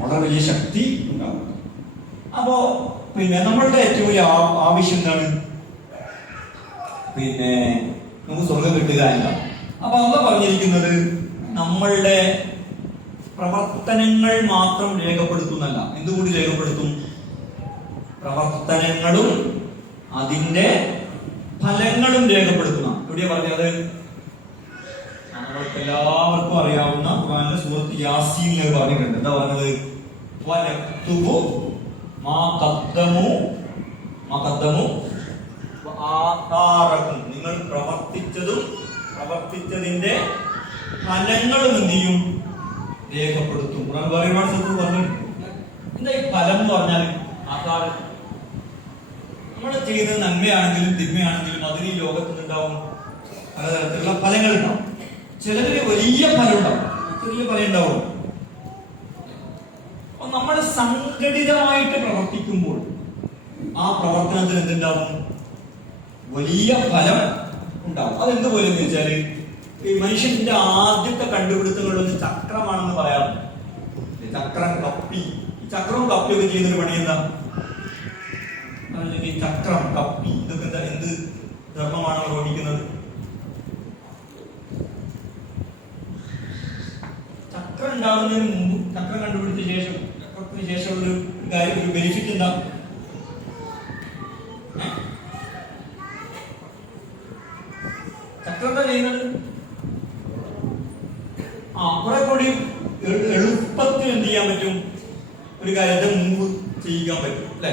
വളരെ വലിയ ശക്തി ഉണ്ടാവും. അപ്പോ നമ്മളുടെ ഏറ്റവും വലിയ ആവശ്യം എന്താണ്? നമുക്ക് സ്വർഗം കിട്ടുക എന്നാണ്. അപ്പൊ അന്ന് പറഞ്ഞിരിക്കുന്നത് നമ്മളുടെ പ്രവർത്തനങ്ങൾ മാത്രം രേഖപ്പെടുത്തുന്നല്ല, എന്തുകൂടി രേഖപ്പെടുത്തും? പ്രവർത്തനങ്ങളും അതിന്റെ ഫലങ്ങളും രേഖപ്പെടുത്തുന്ന. എവിടെയാ പറഞ്ഞത്? നമ്മൾക്ക് എല്ലാവർക്കും അറിയാവുന്ന ഖുർആനിലെ സൂറത്ത് യാസീനിൽ പറഞ്ഞിട്ടുണ്ട്. എന്താ പറഞ്ഞത്? വനക്തുബു മാ ഖദ്ദമു വആതാറകും. നിങ്ങൾ പ്രവർത്തിച്ചതിന്റെ ഫലങ്ങളും എന്ത് ചെയ്യും? രേഖപ്പെടുത്തും. ഖുർആൻ വേറെ പറഞ്ഞു. എന്താ ഈ ഫലം എന്ന് പറഞ്ഞാൽ? ആധാരം. നമ്മൾ ചെയ്യുന്നത് നന്മയാണെങ്കിലും തിന്മയാണെങ്കിലും അതിന് ഈ ലോകത്തിൽ ഉണ്ടാവും പലതരത്തിലുള്ള ഫലങ്ങൾ ഉണ്ടാവും. ചിലതിന് വലിയ ഫലം ഉണ്ടാവും, ചെറിയ ഫലം ഉണ്ടാവും. അപ്പൊ നമ്മൾ സംഘടിതമായിട്ട് പ്രവർത്തിക്കുമ്പോൾ ആ പ്രവർത്തനത്തിന് എന്തുണ്ടാവും? വലിയ ഫലം ഉണ്ടാവും. അതെന്തുപോലെ എന്ന് വെച്ചാല്, ഈ മനുഷ്യന്റെ ആദ്യത്തെ കണ്ടുപിടുത്തങ്ങളൊന്ന് ചക്രമാണെന്ന് പറയാറുണ്ട്. ചക്രം, കപ്പി. ഈ ചക്രവും കപ്പിയൊക്കെ ചെയ്യുന്നൊരു പണി എന്താ? ഈ ചക്രം, കപ്പി, ഇതൊക്കെ എന്താ, എന്ത് ധർമ്മമാണ് അവർ ഓടിക്കുന്നത്? ചക്രം ഉണ്ടാകുന്നതിന് മുമ്പ്, ചക്രം കണ്ടുപിടിച്ച ശേഷം, ചക്രത്തിന് ശേഷമുള്ള ഒരു കാര്യം, ഒരു ബെനിഫിറ്റ് എന്താ? ചക്രം എന്താ ചെയ്യുന്നത്? കുറെ കൂടി എളുപ്പത്തിൽ എന്ത് ചെയ്യാൻ പറ്റും? ഒരു കാര്യത്തെ മൂവ് ചെയ്യിക്കാൻ പറ്റും, അല്ലെ?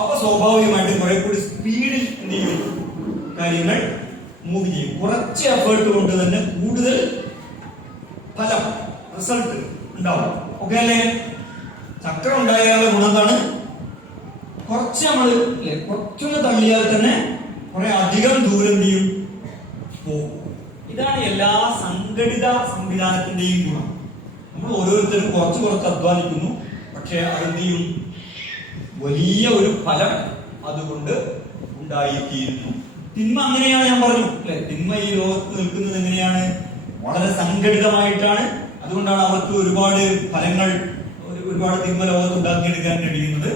അപ്പൊ സ്വാഭാവികമായിട്ടും കുറെ കൂടി സ്പീഡിൽ എന്ത് ചെയ്യും? കാര്യങ്ങൾ മൂവ് ചെയ്യും. കുറച്ച് എഫേർട്ട് കൊണ്ട് തന്നെ കൂടുതൽ ഫലം, റിസൾട്ട് ഉണ്ടാവും. ഓക്കെ അല്ലേ? ചക്രം ഉണ്ടായാലുള്ള ഗുണം എന്താണ്? കുറച്ച് നമ്മള് കുറച്ചൊന്ന് തള്ളിയാൽ തന്നെ കുറെ അധികം ദൂരം എന്ത് ചെയ്യും? പോകും. ഇതാണ് എല്ലാ സംഘടിത സംവിധാനത്തിന്റെയും ഗുണം. നമ്മൾ ഓരോരുത്തരും കുറച്ച് അധ്വാനിക്കുന്നു, പക്ഷെ അതെന്ത് ചെയ്യും? വലിയ ഒരു ഫലം അതുകൊണ്ട് ഉണ്ടായിത്തീരുന്നു. തിന്മ അങ്ങനെയാണ്, ഞാൻ പറഞ്ഞു, അല്ലെ? തിന്മ ഈ ലോകത്ത് നിൽക്കുന്നത് എങ്ങനെയാണ്? വളരെ സംഘടിതമായിട്ടാണ്. അതുകൊണ്ടാണ് അവർക്ക് ഒരുപാട് ഫലങ്ങൾ, ഒരുപാട് തിന്മ ലോകത്ത് ഉണ്ടാക്കിയെടുക്കാൻ കഴിയുന്നത്.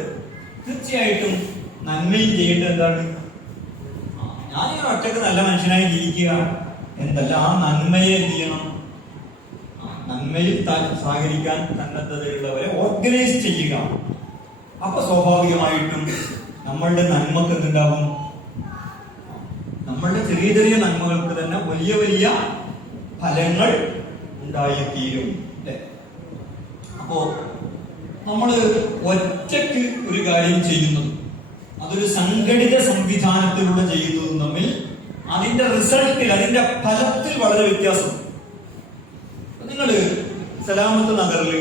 തീർച്ചയായിട്ടും നന്മയും ചെയ്യേണ്ടത് എന്താണ്? ഞാനിങ്ങനെ ഒറ്റക്ക് നല്ല മനുഷ്യനായി ജീവിക്കുക എന്തല്ല, ആ നന്മയെ എന്ത് ചെയ്യണം? നന്മയിൽ സഹകരിക്കാൻ സന്നദ്ധതയുള്ളവരെ ഓർഗനൈസ് ചെയ്യുക. അപ്പൊ സ്വാഭാവികമായിട്ടും നമ്മളുടെ നന്മക്ക് എന്തുണ്ടാവും? നമ്മളുടെ ചെറിയ ചെറിയ നന്മകൾക്ക് തന്നെ വലിയ വലിയ ഫലങ്ങൾ ഉണ്ടായിത്തീരും. അല്ലെ? അപ്പോ നമ്മള് ഒറ്റയ്ക്ക് ഒരു കാര്യം ചെയ്യുന്നത് അതൊരു സംഘടിത സംവിധാനത്തിലൂടെ ചെയ്യുന്നതും തമ്മിൽ അതിന്റെ റിസൾട്ടിൽ, അതിന്റെ ഫലത്തിൽ വളരെ വ്യത്യാസം. നിങ്ങള് സലാമത്ത് നഗറിൽ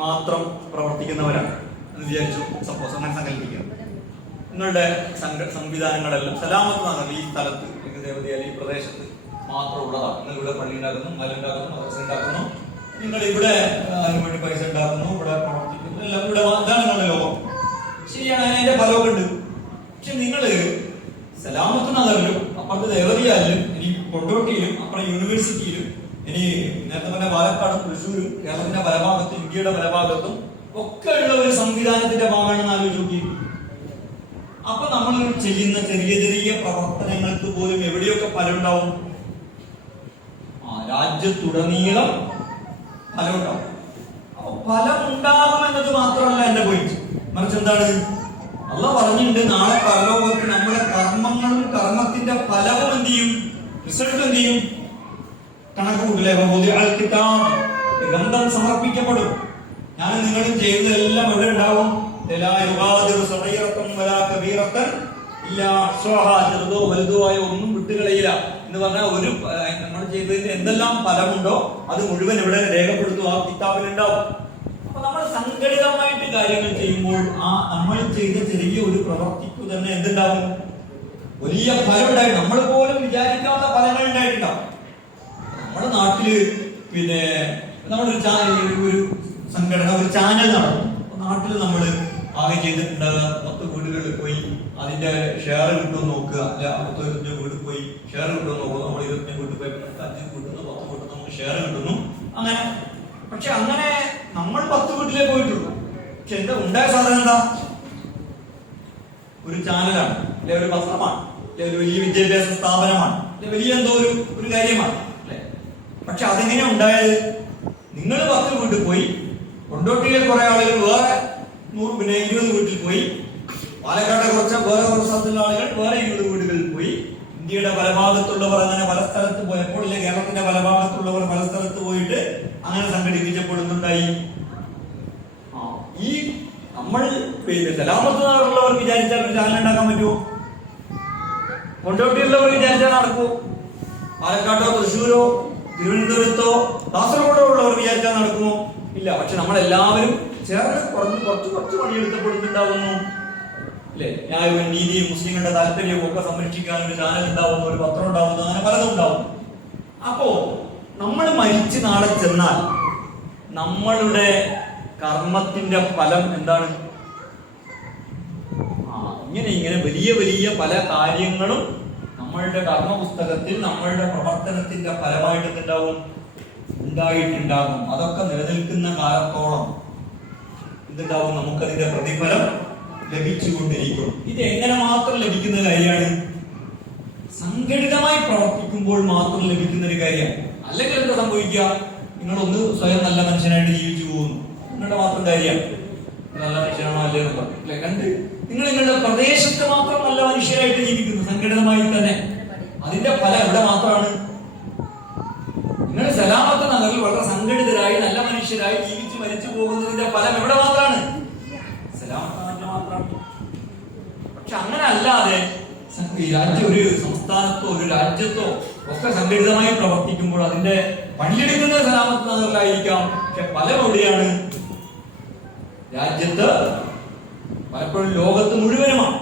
മാത്രം പ്രവർത്തിക്കുന്നവരാണ് എന്ന് വിചാരിച്ചു, സപ്പോസ് അങ്ങനെ സങ്കല്പിക്കുക. നിങ്ങളുടെ സംവിധാനങ്ങളെല്ലാം സലാമത്ത് നഗറിൽ ഈ സ്ഥലത്ത് ദേവതയാൽ ഈ പ്രദേശത്ത് മാത്രം ഉള്ളതാണ്. നിങ്ങൾ ഇവിടെ പള്ളി ഉണ്ടാക്കുന്നു, മല ഉണ്ടാക്കുന്നു, മദ്രസ ഉണ്ടാക്കുന്നു, നിങ്ങൾ ഇവിടെ അതിനുവേണ്ടി പൈസ ഉണ്ടാക്കുന്നു, ഇവിടെ പ്രവർത്തിക്കുന്നു, എല്ലാം ഇവിടെ ഇതാണ് നിങ്ങളുടെ ലോകം. ശരിയാണ്, അതിന്റെ ഫലമൊക്കെ ഉണ്ട്. പക്ഷെ നിങ്ങള് സലാമത്ത് നഗറിലും അപ്പുറത്ത് ദേവതയാലും ഇനി കൊണ്ടോട്ടിയിലും അപ്പുറം യൂണിവേഴ്സിറ്റിയിലും ഇനി നേരത്തെ പറഞ്ഞ പാലക്കാടും തൃശ്ശൂരും കേരളത്തിന്റെ പല ഭാഗത്തും ഇന്ത്യയുടെ പല ഭാഗത്തും ഒക്കെ ഉള്ള ഒരു സംവിധാനത്തിന്റെ ഭാഗമാണെന്ന് ആലോചിച്ച് നോക്കി. അപ്പൊ നമ്മൾ ചെയ്യുന്ന ചെറിയ ചെറിയ പ്രവർത്തനങ്ങൾക്ക് പോലും എവിടെയൊക്കെ ഫലം ഉണ്ടാവും? രാജ്യത്തുടനീളം ഫലം ഉണ്ടാവും. അപ്പൊ ഫലം ഉണ്ടാകും എന്നത് മാത്രമല്ല എന്റെ പോയിന്റ്. മറിച്ച് എന്താണ്? അള്ളാഹ് പറഞ്ഞിട്ടുണ്ട്, നാളെ പരലോകത്ത് നമ്മുടെ കർമ്മങ്ങളും കർമ്മത്തിന്റെ ഫലവും എന്ത് ചെയ്യും? റിസൾട്ട് എന്ത് ചെയ്യും? കണക്ക് കൂട്ടില്ലേ? ഗ്രന്ഥം സമർപ്പിക്കപ്പെടും. ഞാൻ നിങ്ങളും ചെയ്യുന്നതെല്ലാം എവിടെ ഉണ്ടാവും? ചെറുതോ വലുതോ ആയ ഒന്നും വിട്ടുകളയില്ല എന്ന് പറഞ്ഞാൽ ഒരു നമ്മൾ ചെയ്തതിന് എന്തെല്ലാം ഫലമുണ്ടോ അത് മുഴുവൻ ഇവിടെ രേഖപ്പെടുത്തും, ആ കിതാബിൽ ഉണ്ടാവും. അപ്പൊ നമ്മൾ സംഘടിതമായിട്ട് കാര്യങ്ങൾ ചെയ്യുമ്പോൾ ആ നമ്മൾ ചെയ്ത ചെറിയ ഒരു പ്രവർത്തിക്കു തന്നെ എന്തുണ്ടാവും? വലിയ ഫലം ഉണ്ടായി. നമ്മൾ പോലും വിചാരിക്കാത്ത ഫലങ്ങൾ ഉണ്ടായിട്ടുണ്ടാവും. നമ്മുടെ നാട്ടില് പിന്നെ നമ്മളൊരു സംഘടന, ഒരു ചാനൽ നടത്തും. നാട്ടിൽ നമ്മൾ ആകെ ചെയ്തിട്ടുണ്ടാകുക 10 വീടുകളിൽ പോയി അതിന്റെ ഷെയർ കിട്ടുമെന്ന് നോക്കുക. അല്ല 25 വീട്ടിൽ പോയി ഷെയർ കിട്ടുമെന്ന് നോക്കുക. നമ്മൾ 25 വീട്ടിൽ പോയി 5 കിട്ടുന്നു, 10 വീട്ടിൽ നമുക്ക് ഷെയർ കിട്ടുന്നു, അങ്ങനെ. പക്ഷെ അങ്ങനെ നമ്മൾ 10 വീട്ടിലേ പോയിട്ടുള്ളൂ. പക്ഷെ എന്താ ഉണ്ടായ സാധനം? എന്താ? ഒരു ചാനലാണ്, അല്ലെ ഒരു പത്രമാണ്, അല്ലെ ഒരു വലിയ വിദ്യാഭ്യാസ സ്ഥാപനമാണ്, അല്ലെ വലിയ എന്തോ ഒരു കാര്യമാണ്, അല്ലെ? പക്ഷെ അതെങ്ങനെയാ ഉണ്ടായത്? നിങ്ങൾ 10 വീട്ടിൽ പോയി, കൊണ്ടോട്ടിയിലെ കുറെ ആളുകൾ വേറെ 20 വീട്ടിൽ പോയി, പാലക്കാട്ടെ വേറെ കുറച്ച് സ്ഥലത്തുള്ള ആളുകൾ വേറെ 20 വീടുകളിൽ പോയി, ഇന്ത്യയുടെ പല ഭാഗത്തുള്ളവർ അങ്ങനെ പല സ്ഥലത്ത് പോയപ്പോൾ, ഇല്ല കേരളത്തിന്റെ പല ഭാഗത്തുള്ളവർ പല സ്ഥലത്ത് പോയിട്ട് അങ്ങനെ സംഘടിപ്പിച്ചപ്പോൾ എന്തുണ്ടായി? ഈ നമ്മൾ പിന്നെ സലാമത്ത് നഗറിലുള്ളവർ വിചാരിച്ചാൽ ഒരു ചാനൽ ഉണ്ടാക്കാൻ പറ്റുമോ? കൊണ്ടോട്ടിയുള്ളവർ വിചാരിച്ചാൽ നടക്കുമോ? പാലക്കാട്ടോ തൃശ്ശൂരോ തിരുവനന്തപുരത്തോ കാസർഗോഡോ ഉള്ളവർ വിചാരിച്ചാൽ നടക്കുമോ? ഇല്ല. പക്ഷെ നമ്മളെല്ലാവരും ചേർന്ന് കുറച്ച് പണിയെടുത്തപ്പോൾ എന്തുണ്ടാവുന്നു? അല്ലെ? ന്യായവും നീതിയും മുസ്ലിങ്ങളുടെ താല്പര്യവും ഒക്കെ സംരക്ഷിക്കാൻ ഒരു ചാനൽ ഉണ്ടാവുന്നു, ഒരു പത്രം ഉണ്ടാവുന്നു, അങ്ങനെ പലതും ഉണ്ടാവും. അപ്പോ നമ്മൾ മരിച്ച് നാളെ ചെന്നാൽ നമ്മളുടെ കർമ്മത്തിന്റെ ഫലം എന്താണ്? ഇങ്ങനെ വലിയ വലിയ പല കാര്യങ്ങളും നമ്മളുടെ കർമ്മ പുസ്തകത്തിൽ നമ്മളുടെ പ്രവർത്തനത്തിന്റെ ഫലമായിട്ട് എന്തുണ്ടാവും? ഉണ്ടായിട്ടുണ്ടാകും. അതൊക്കെ നിലനിൽക്കുന്ന കാലത്തോളം എന്തുണ്ടാവും? നമുക്കതിന്റെ പ്രതിഫലം ലഭിച്ചുകൊണ്ടിരിക്കും. ഇത് എങ്ങനെ മാത്രം ലഭിക്കുന്ന കാര്യമാണ്? സംഘടിതമായി പ്രവർത്തിക്കുമ്പോൾ മാത്രം ലഭിക്കുന്ന ഒരു കാര്യമാണ്. അല്ലെങ്കിൽ എന്താ സംഭവിക്കുക? നിങ്ങളൊന്ന് സ്വയം നല്ല മനുഷ്യനായിട്ട് ജീവിച്ചു പോകുന്നു, നിങ്ങളുടെ മാത്രം കാര്യമാണ്. നല്ല മനുഷ്യനാണോ അല്ലേന്നോ അല്ലെ? രണ്ട്, നിങ്ങൾ നിങ്ങളുടെ പ്രദേശത്ത് മാത്രം നല്ല മനുഷ്യരായിട്ട് ജീവിക്കുന്നു സംഘടിതമായി തന്നെ. അതിന്റെ ഫലം എവിടെ മാത്രമാണ്? നിങ്ങൾ സലാമത്ത് നഗറിൽ വളരെ സംഘടിതരായി നല്ല മനുഷ്യരായി ജീവിച്ച് മരിച്ചു പോകുന്നതിന്റെ ഫലം എവിടെ മാത്രമാണ്? സലാമത്ത് നഗറിൽ മാത്രമാണ്. പക്ഷെ അങ്ങനെ അല്ലാതെ ഒരു സംസ്ഥാനത്തോ ഒരു രാജ്യത്തോ ഒക്കെ സംഘടിതമായി പ്രവർത്തിക്കുമ്പോൾ അതിന്റെ പണിയെടുക്കുന്നത് സലാമത്ത് നഗറിലായിരിക്കാം. പക്ഷെ ഫലം എവിടെയാണ്? രാജ്യത്ത്, പലപ്പോഴും ലോകത്ത് മുഴുവനുമാണ്.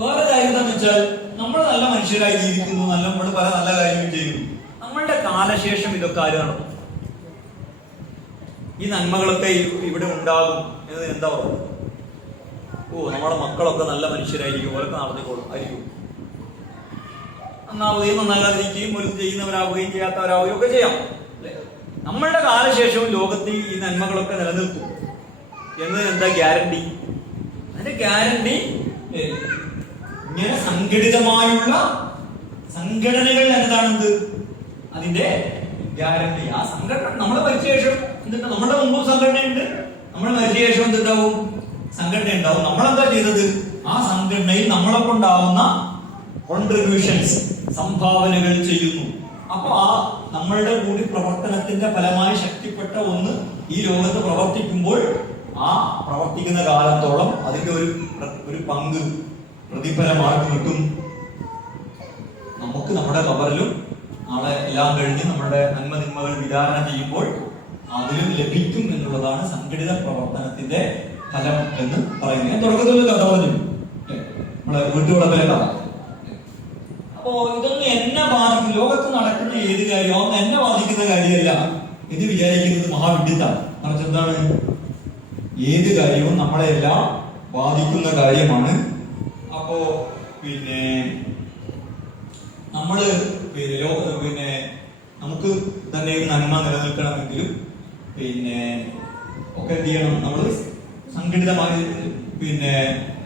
വേറെ കാര്യം എന്താണെന്ന് വെച്ചാൽ നമ്മൾ നല്ല മനുഷ്യരായി ജീവിക്കുന്നു, നമ്മൾ പല നല്ല കാര്യങ്ങൾ ചെയ്യുന്നു. നമ്മളുടെ കാലശേഷം ഇതൊക്കെ ആര് നടത്തും? ഈ നന്മകളൊക്കെ ഇവിടെ ഉണ്ടാകും എന്ന് എന്താ പറയുക? നമ്മുടെ മക്കളൊക്കെ നല്ല മനുഷ്യരായിരിക്കും, അവരൊക്കെ നടത്തിക്കോളും ആയിരിക്കും. നന്നാവുകയും നന്നാകാതിരിക്കുകയും ഒരു ചെയ്യുന്നവരാവുകയും ചെയ്യാത്തവരാവുകയും ഒക്കെ ചെയ്യാം, അല്ലെ? നമ്മളുടെ കാലശേഷവും ലോകത്ത് ഈ നന്മകളൊക്കെ നിലനിൽക്കും എന്ന് എന്താ ഗ്യാരണ്ടി? അതിന്റെ ഗ്യാരണ്ടി ഇങ്ങനെ സംഘടിതമായുള്ള സംഘടനകൾ എന്നതാണെന്ത്? അതിന്റെ ഗ്യാരണ്ടി. ആ സംഘടന നമ്മൾ മരിച്ച ശേഷം എന്തുണ്ട്? നമ്മുടെ മുമ്പും സംഘടനയുണ്ട്, നമ്മൾ മരിച്ച ശേഷം എന്തുണ്ടാവും? സംഘടന ഉണ്ടാവും. നമ്മളെന്താ ചെയ്തത്? ആ സംഘടനയിൽ നമ്മളെ കൊണ്ടാവുന്ന കോൺട്രിബ്യൂഷൻസ്, സംഭാവനകൾ ചെയ്യുന്നു. അപ്പൊ ആ നമ്മളുടെ കൂടി പ്രവർത്തനത്തിന്റെ ഫലമായി ശക്തിപ്പെട്ട ഒന്ന് ഈ ലോകത്ത് പ്രവർത്തിക്കുമ്പോൾ ആ പ്രവർത്തിക്കുന്ന കാലത്തോളം അതിന്റെ ഒരു പങ്ക് പ്രതിഫലമായിട്ട് കിട്ടും. നമുക്ക് നമ്മുടെ ഖബറിലും നാളെ എല്ലാം കഴിഞ്ഞ് നമ്മുടെ നന്മതിന്മകൾ വിചാരണ ചെയ്യുമ്പോൾ അതിലും ലഭിക്കും എന്നുള്ളതാണ് സംഘടിത പ്രവർത്തനത്തിന്റെ ഫലം എന്ന് പറയുന്നത്. ഞാൻ തുടക്കത്തിൽ കഥ പറഞ്ഞു, നമ്മളെ വീട്ടുവളപ്പിലെ കഥ. അപ്പോ ഇതൊന്നും എന്നെ ബാധിക്കും, ലോകത്ത് നടക്കുന്ന ഏത് കാര്യവും എന്നെ ബാധിക്കുന്ന കാര്യമല്ല എന്ന് വിചാരിക്കുന്നത് മഹാവിഡ്ഢിത്താണ്. മറിച്ച് എന്താണ്, ഏത് കാര്യവും നമ്മളെ എല്ലാം ബാധിക്കുന്ന കാര്യമാണ്. അപ്പോ പിന്നെ നമ്മള് പിന്നെ നമുക്ക് തന്നെ നന്മ നിലനിൽക്കണമെങ്കിലും പിന്നെ ഒക്കെ എന്ത് ചെയ്യണം, നമ്മൾ സംഘടിതമായി പിന്നെ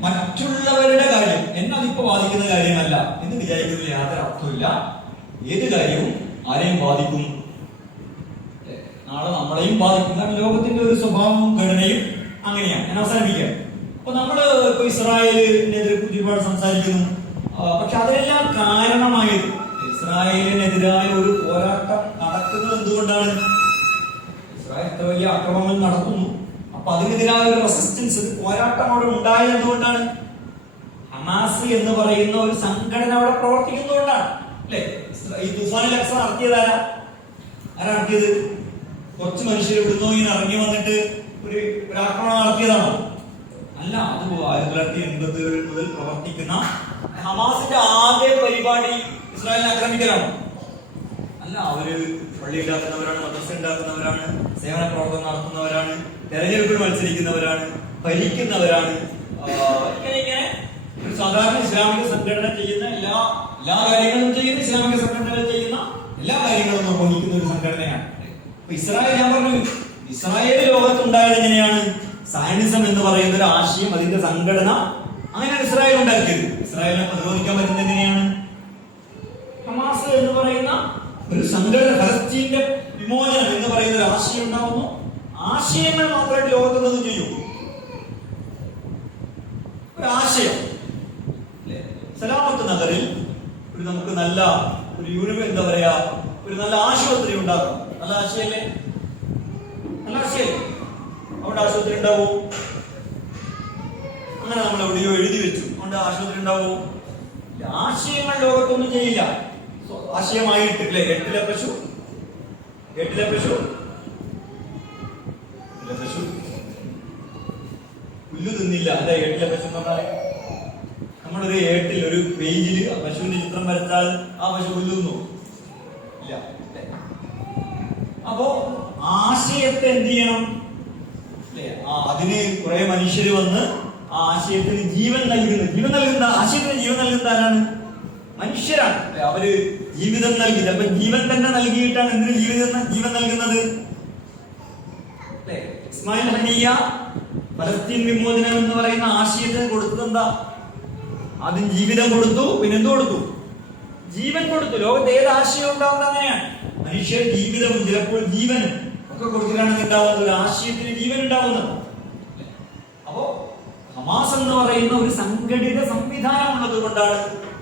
മറ്റുള്ളവരുടെ കാര്യം എന്നെ അതിപ്പോ ബാധിക്കുന്ന കാര്യമല്ല എന്ന് വിചാരിക്കുന്നതിൽ യാതൊരു അർത്ഥമില്ല. ഏത് കാര്യവും ആരെയും ബാധിക്കും, നാളെ നമ്മളെയും ബാധിക്കും. കാരണം ലോകത്തിന്റെ ഒരു സ്വഭാവവും ഘടനയും അങ്ങനെയാണ്. ഞാൻ അവസാനിപ്പിക്കാം. അപ്പൊ നമ്മള് ഇപ്പൊ ഇസ്രായേലിനെതിരെ ഒരുപാട് സംസാരിക്കുന്നു. പക്ഷെ അതിനെല്ലാം കാരണമായത് ഇസ്രായേലിനെതിരായ ഒരു പോരാട്ടം നടക്കുന്നത് എന്തുകൊണ്ടാണ്? ഇസ്രായേൽ ഇത്ര വലിയ ആക്രമണങ്ങൾ നടത്തുന്നു. അപ്പൊ അതിനെതിരായ ഒരു റെസിസ്റ്റൻസ്, പോരാട്ടം അവിടെ ഉണ്ടായത് എന്തുകൊണ്ടാണ്? ഹമാസ് എന്ന് പറയുന്ന ഒരു സംഘടന അവിടെ പ്രവർത്തിക്കുന്നതുകൊണ്ടാണ് അല്ലെ? ഈ തുഫാനിൽ അക്സ നടത്തിയതാരാ? ആരാ നടത്തിയത്? കുറച്ച് മനുഷ്യർ ഇവിടുന്നോ ഇങ്ങനെ ഇറങ്ങി വന്നിട്ട് ഒരു ആക്രമണം നടത്തിയതാണോ? അല്ല. അത് 1980 മുതൽ പ്രവർത്തിക്കുന്ന ഹമാസിന്റെ ആദ്യ പരിപാടി ഇസ്രായേലിനെ ആക്രമിക്കലാണോ? അല്ല. അവര് പള്ളി ഉണ്ടാക്കുന്നവരാണ്, മദ്രസ ഉണ്ടാക്കുന്നവരാണ്, സേവന പ്രവർത്തനം നടത്തുന്നവരാണ്, തെരഞ്ഞെടുപ്പിൽ മത്സരിക്കുന്നവരാണ്, ഭരിക്കുന്നവരാണ്. ഇങ്ങനെ ഒരു സാധാരണ ഇസ്ലാമിക സംഘടന ചെയ്യുന്ന എല്ലാ കാര്യങ്ങളും ചെയ്യുന്ന, ഇസ്ലാമിക സംഘടനകൾ ചെയ്യുന്ന എല്ലാ കാര്യങ്ങളും നിർവഹിക്കുന്ന ഒരു സംഘടനയാണ്. ഇസ്രായേൽ, ഞാൻ പറഞ്ഞു, ഇസ്രായേൽ ലോകത്തുണ്ടായത് എങ്ങനെയാണ്? സയനിസം എന്ന് പറയുന്ന ഒരു ആശയം, അതിന്റെ സംഘടന, അങ്ങനെയാണ് ഇസ്രായേൽ ഉണ്ടാക്കിയത്. ഇസ്രായേലിനെ പ്രതിരോധിക്കാൻ പറ്റുന്നത് എങ്ങനെയാണ്? ഹമാസ് എന്ന് പറയുന്ന ഒരു സംഘടന, ഫലസ്തീന്റെ വിമോചനം എന്ന് പറയുന്ന ഒരു ആശയം ഉണ്ടാവുന്നു. ആശയങ്ങൾ മാത്രമായിട്ട് ലോകത്തുള്ളത് ചെയ്യും. ഒരു ആശയം, സലാമത്ത് നഗറിൽ ഒരു നമുക്ക് നല്ല ഒരു എന്താ പറയാ, ഒരു നല്ല ആശുപത്രി ഉണ്ടാക്കും. നല്ല ആശയല്ലേ? നല്ല ആശയം. അവിടെ ആശുപത്രി ഉണ്ടാവോ? അങ്ങനെ നമ്മൾ എവിടെയോ എഴുതി വെച്ചു, അതുകൊണ്ട് ആശുപത്രി ഉണ്ടാവോ? ആശയങ്ങൾ ലോകത്തൊന്നും ചെയ്യില്ല. ആശയമായിട്ട് അല്ലെ? എട്ടിലെ പശു പുല്ല് തിന്നില്ല. അല്ലെ? എട്ടിലെ പശു എന്ന് പറഞ്ഞാൽ നമ്മളൊരു ഏട്ടിൽ ഒരു പേജിൽ പശുവിന്റെ ചിത്രം വരച്ചാൽ ആ പശു പുല്ല് തിന്നു ഇല്ല. അപ്പോ ആശയത്തെ എന്ത് ചെയ്യണം? അതിന് കുറെ മനുഷ്യര് വന്ന് ആ ആശയത്തിന് ജീവൻ നൽകുന്ന ആശയത്തിന് ജീവൻ നൽകുന്ന ആരാണ്? മനുഷ്യരാണ്. അവര് ജീവിതം നൽകി. അപ്പൊ ജീവൻ തന്നെ നൽകിയിട്ടാണ് എന്തിനു ജീവൻ നൽകുന്നത്? ഇസ്മായിൽ ഹനിയ ഫലസ്തീൻ വിമോചനം എന്ന് പറയുന്ന ആശയത്തിന് കൊടുത്തത് എന്താ? ആദ്യം ജീവിതം കൊടുത്തു, പിന്നെ എന്ത് കൊടുത്തു? ജീവൻ കൊടുത്തു. ലോകത്ത് ഏത് ആശയം ഉണ്ടാവുന്നത് അങ്ങനെയാണ്. മനുഷ്യർ ജീവിതവും ചിലപ്പോൾ ജീവനും ഒക്കെ കൊടുത്തിട്ടാണ് ഉണ്ടാവുന്നത്. ഒരു ആശയത്തിന് ജീവൻ ഉണ്ടാവുന്നത്. അപ്പോ ഹമാസ് എന്ന് പറയുന്ന ഒരു സംഘടിത സംവിധാനം ഉള്ളത് കൊണ്ടാണ്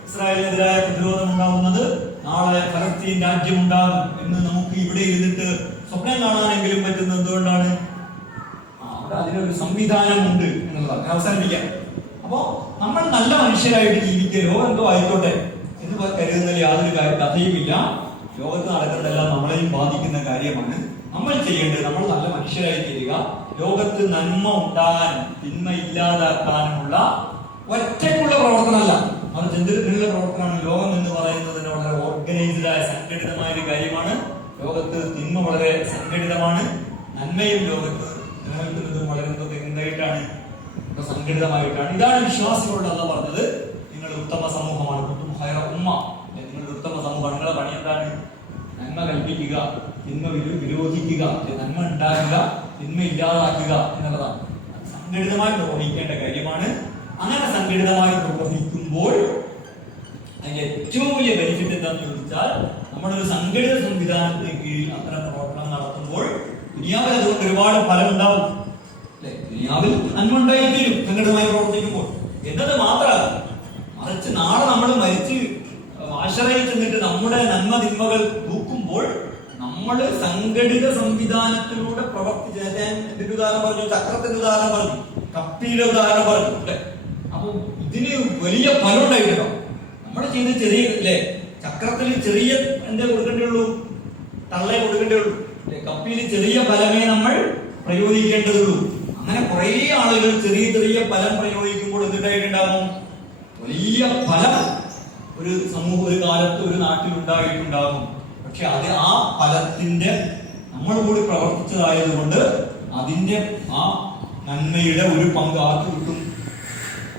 ഇസ്രായേലിനെതിരായ പ്രതിരോധം ഉണ്ടാവുന്നത്. നാളെ ഫലസ്തീൻ രാജ്യം ഉണ്ടാകും എന്ന് നമുക്ക് ഇവിടെ ഇരുന്നിട്ട് സ്വപ്നം കാണാനെങ്കിലും പറ്റുന്നത് എന്തുകൊണ്ടാണ്? അവിടെ അതിനൊരു സംവിധാനമുണ്ട് എന്നുള്ളതാണ്. അവസാനിപ്പിക്കാം. അപ്പോ നമ്മൾ നല്ല മനുഷ്യരായിട്ട് ജീവിക്കുക, ലോകം എന്തോ ആയിക്കോട്ടെ എന്ന് കരുതുന്നതിൽ യാതൊരു കഥയുമില്ല. ലോകത്ത് നടക്കുന്നതെല്ലാം നമ്മളെയും ബാധിക്കുന്ന കാര്യമാണ്. നമ്മൾ ചെയ്യേണ്ടത് നമ്മൾ നല്ല മനുഷ്യരായി തീരുക. ലോകത്ത് നന്മ ഉണ്ടാകാൻ, തിന്മ ഇല്ലാതാക്കാനുമുള്ള ഒറ്റയ്ക്കുള്ള പ്രവർത്തനമല്ല, മറിച്ച് എന്തിനുള്ള പ്രവർത്തനമാണ്? ലോകം എന്ന് പറയുന്നതിന് വളരെ ഓർഗനൈസ്ഡ് ആയ സംഘടിതമായ ഒരു കാര്യമാണ്. ലോകത്ത് തിന്മ വളരെ സംഘടിതമാണ്, നന്മയും ലോകത്ത് നിലനിൽക്കുന്നതും വളരെ എന്തായിട്ടാണ്? സംഘടിതമായിട്ടാണ്. ഇതാണ് വിശ്വാസികളോട് അല്ലാഹ് പറഞ്ഞത്, നിങ്ങൾ ഉത്തമ സമൂഹമാണ്. കുത്തും ഖൈറ ഉമ്മ, നിങ്ങളുടെ ഉത്തമ സമൂഹമാണ്. നിങ്ങളുടെ പണി എന്താണ്? നന്മ കൽപ്പിക്കുക, തിന്മ വിരോധിക്കുക, നന്മ ഉണ്ടാക്കുക, തിന്മ ഇല്ലാതാക്കുക എന്നുള്ളതാണ്. സംഘടിതമായി നിർവഹിക്കേണ്ട കാര്യമാണ്. അങ്ങനെ സംഘടിതമായി നിർവഹിക്കുമ്പോൾ അതിന്റെ ഏറ്റവും വലിയ ബെനിഫിറ്റ് എന്താണെന്ന് ചോദിച്ചാൽ, നമ്മളൊരു സംഘടിത സംവിധാനത്തിന് കീഴിൽ അത്തരം പ്രവർത്തനം നടത്തുമ്പോൾ ദുനിയാവിൽ അതുകൊണ്ട് ഒരുപാട് ഫലം ഉണ്ടാവും. അല്ലെ? ദുനിയാവിൽ നന്മ ഉണ്ടായിരിക്കും സംഘടിതമായി പ്രവർത്തിക്കുമ്പോൾ എന്നത് മാത്രമല്ല, മറിച്ച് നാളെ നമ്മൾ മരിച്ച് മഹ്ശറയിൽ ചെന്നിട്ട് നമ്മുടെ നന്മ തിന്മകൾ തൂക്കുമ്പോൾ നമ്മൾ സംഘടിത സംവിധാനത്തിലൂടെ പ്രവർത്തിച്ച്, ഇതിന്റെ ഉദാഹരണം പറഞ്ഞു, ചക്രത്തിന്റെ ഉദാഹരണം പറഞ്ഞു, കപ്പിയുടെ ഉദാഹരണം പറഞ്ഞു അല്ലെ. അപ്പൊ ഇതിന് വലിയ ഫലം ഉണ്ടായിട്ടുണ്ടോ? നമ്മൾ ചെയ്ത് ചെറിയ അല്ലെ, ചക്രത്തിൽ ചെറിയ എന്തേ കൊടുക്കേണ്ടേ ഉള്ളൂ, തള്ളേ കൊടുക്കേണ്ടേ ഉള്ളൂ. കപ്പിയിൽ ചെറിയ ഫലമേ നമ്മൾ പ്രയോഗിക്കേണ്ടതുള്ളൂ. അങ്ങനെ കുറെ ആളുകൾ ചെറിയ ചെറിയ ഫലം പ്രയോഗിക്കുമ്പോൾ എന്തുണ്ടായിട്ടുണ്ടാവും? വലിയ ഫലം ഒരു സമൂഹം, ഒരു കാലത്ത്, ഒരു നാട്ടിൽ ഉണ്ടായിട്ടുണ്ടാകും. പക്ഷെ അത് ആ ഫലത്തിന്റെ നമ്മൾ കൂടി പ്രവർത്തിച്ചതായതുകൊണ്ട് അതിന്റെ ആ നന്മയുടെ ഒരു പങ്ക് ആർക്ക് കിട്ടും?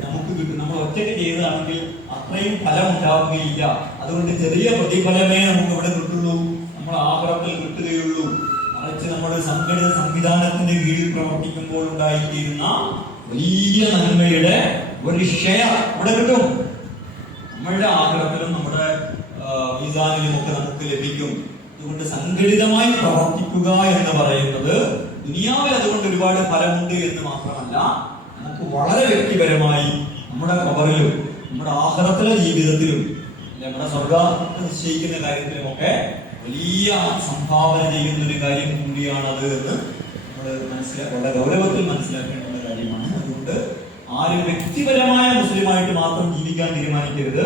നമുക്ക് കിട്ടും. നമ്മൾ ഒറ്റയ്ക്ക് ചെയ്തതാണെങ്കിൽ അത്രയും ഫലം ഉണ്ടാവുകയില്ല. അതുകൊണ്ട് ചെറിയ പ്രതിഫലമേ നമുക്ക് ഇവിടെ കിട്ടുള്ളൂ, നമ്മൾ ആഗ്രഹത്തിൽ കിട്ടുകയുള്ളൂ. മറിച്ച് നമ്മൾ സംഘടിത സംവിധാനത്തിന്റെ കീഴിൽ പ്രവർത്തിക്കുമ്പോൾ ഉണ്ടായിത്തീരുന്ന വലിയ നന്മയുടെ ഒരു ഷെയർ ഇവിടെ കിട്ടും. നമ്മളുടെ ആഗ്രഹത്തിലും നമ്മുടെ മീസാനിലും ഒക്കെ നമുക്ക് ലഭിക്കും. അതുകൊണ്ട് സംഘടിതമായി പ്രവർത്തിക്കുക എന്ന് പറയുന്നത് ദുനിയാവിൽ അതുകൊണ്ട് ഒരുപാട് ഫലമുണ്ട് എന്ന് മാത്രമല്ല, നമുക്ക് വളരെ വ്യക്തിപരമായി നമ്മുടെ ഖബറിലും നമ്മുടെ ആഖിറത്തിലെ ജീവിതത്തിലും നമ്മുടെ സ്വർഗ്ഗത്തെ നിശ്ചയിക്കുന്ന കാര്യത്തിലുമൊക്കെ വലിയ സംഭാവന ചെയ്യുന്ന ഒരു കാര്യം കൂടിയാണത് എന്ന് നമ്മൾ വളരെ ഗൗരവത്തിൽ മനസ്സിലാക്കേണ്ട കാര്യമാണ്. അതുകൊണ്ട് ആരും വ്യക്തിപരമായ മുസ്ലിമായിട്ട് മാത്രം ജീവിക്കാൻ തീരുമാനിക്കരുത്.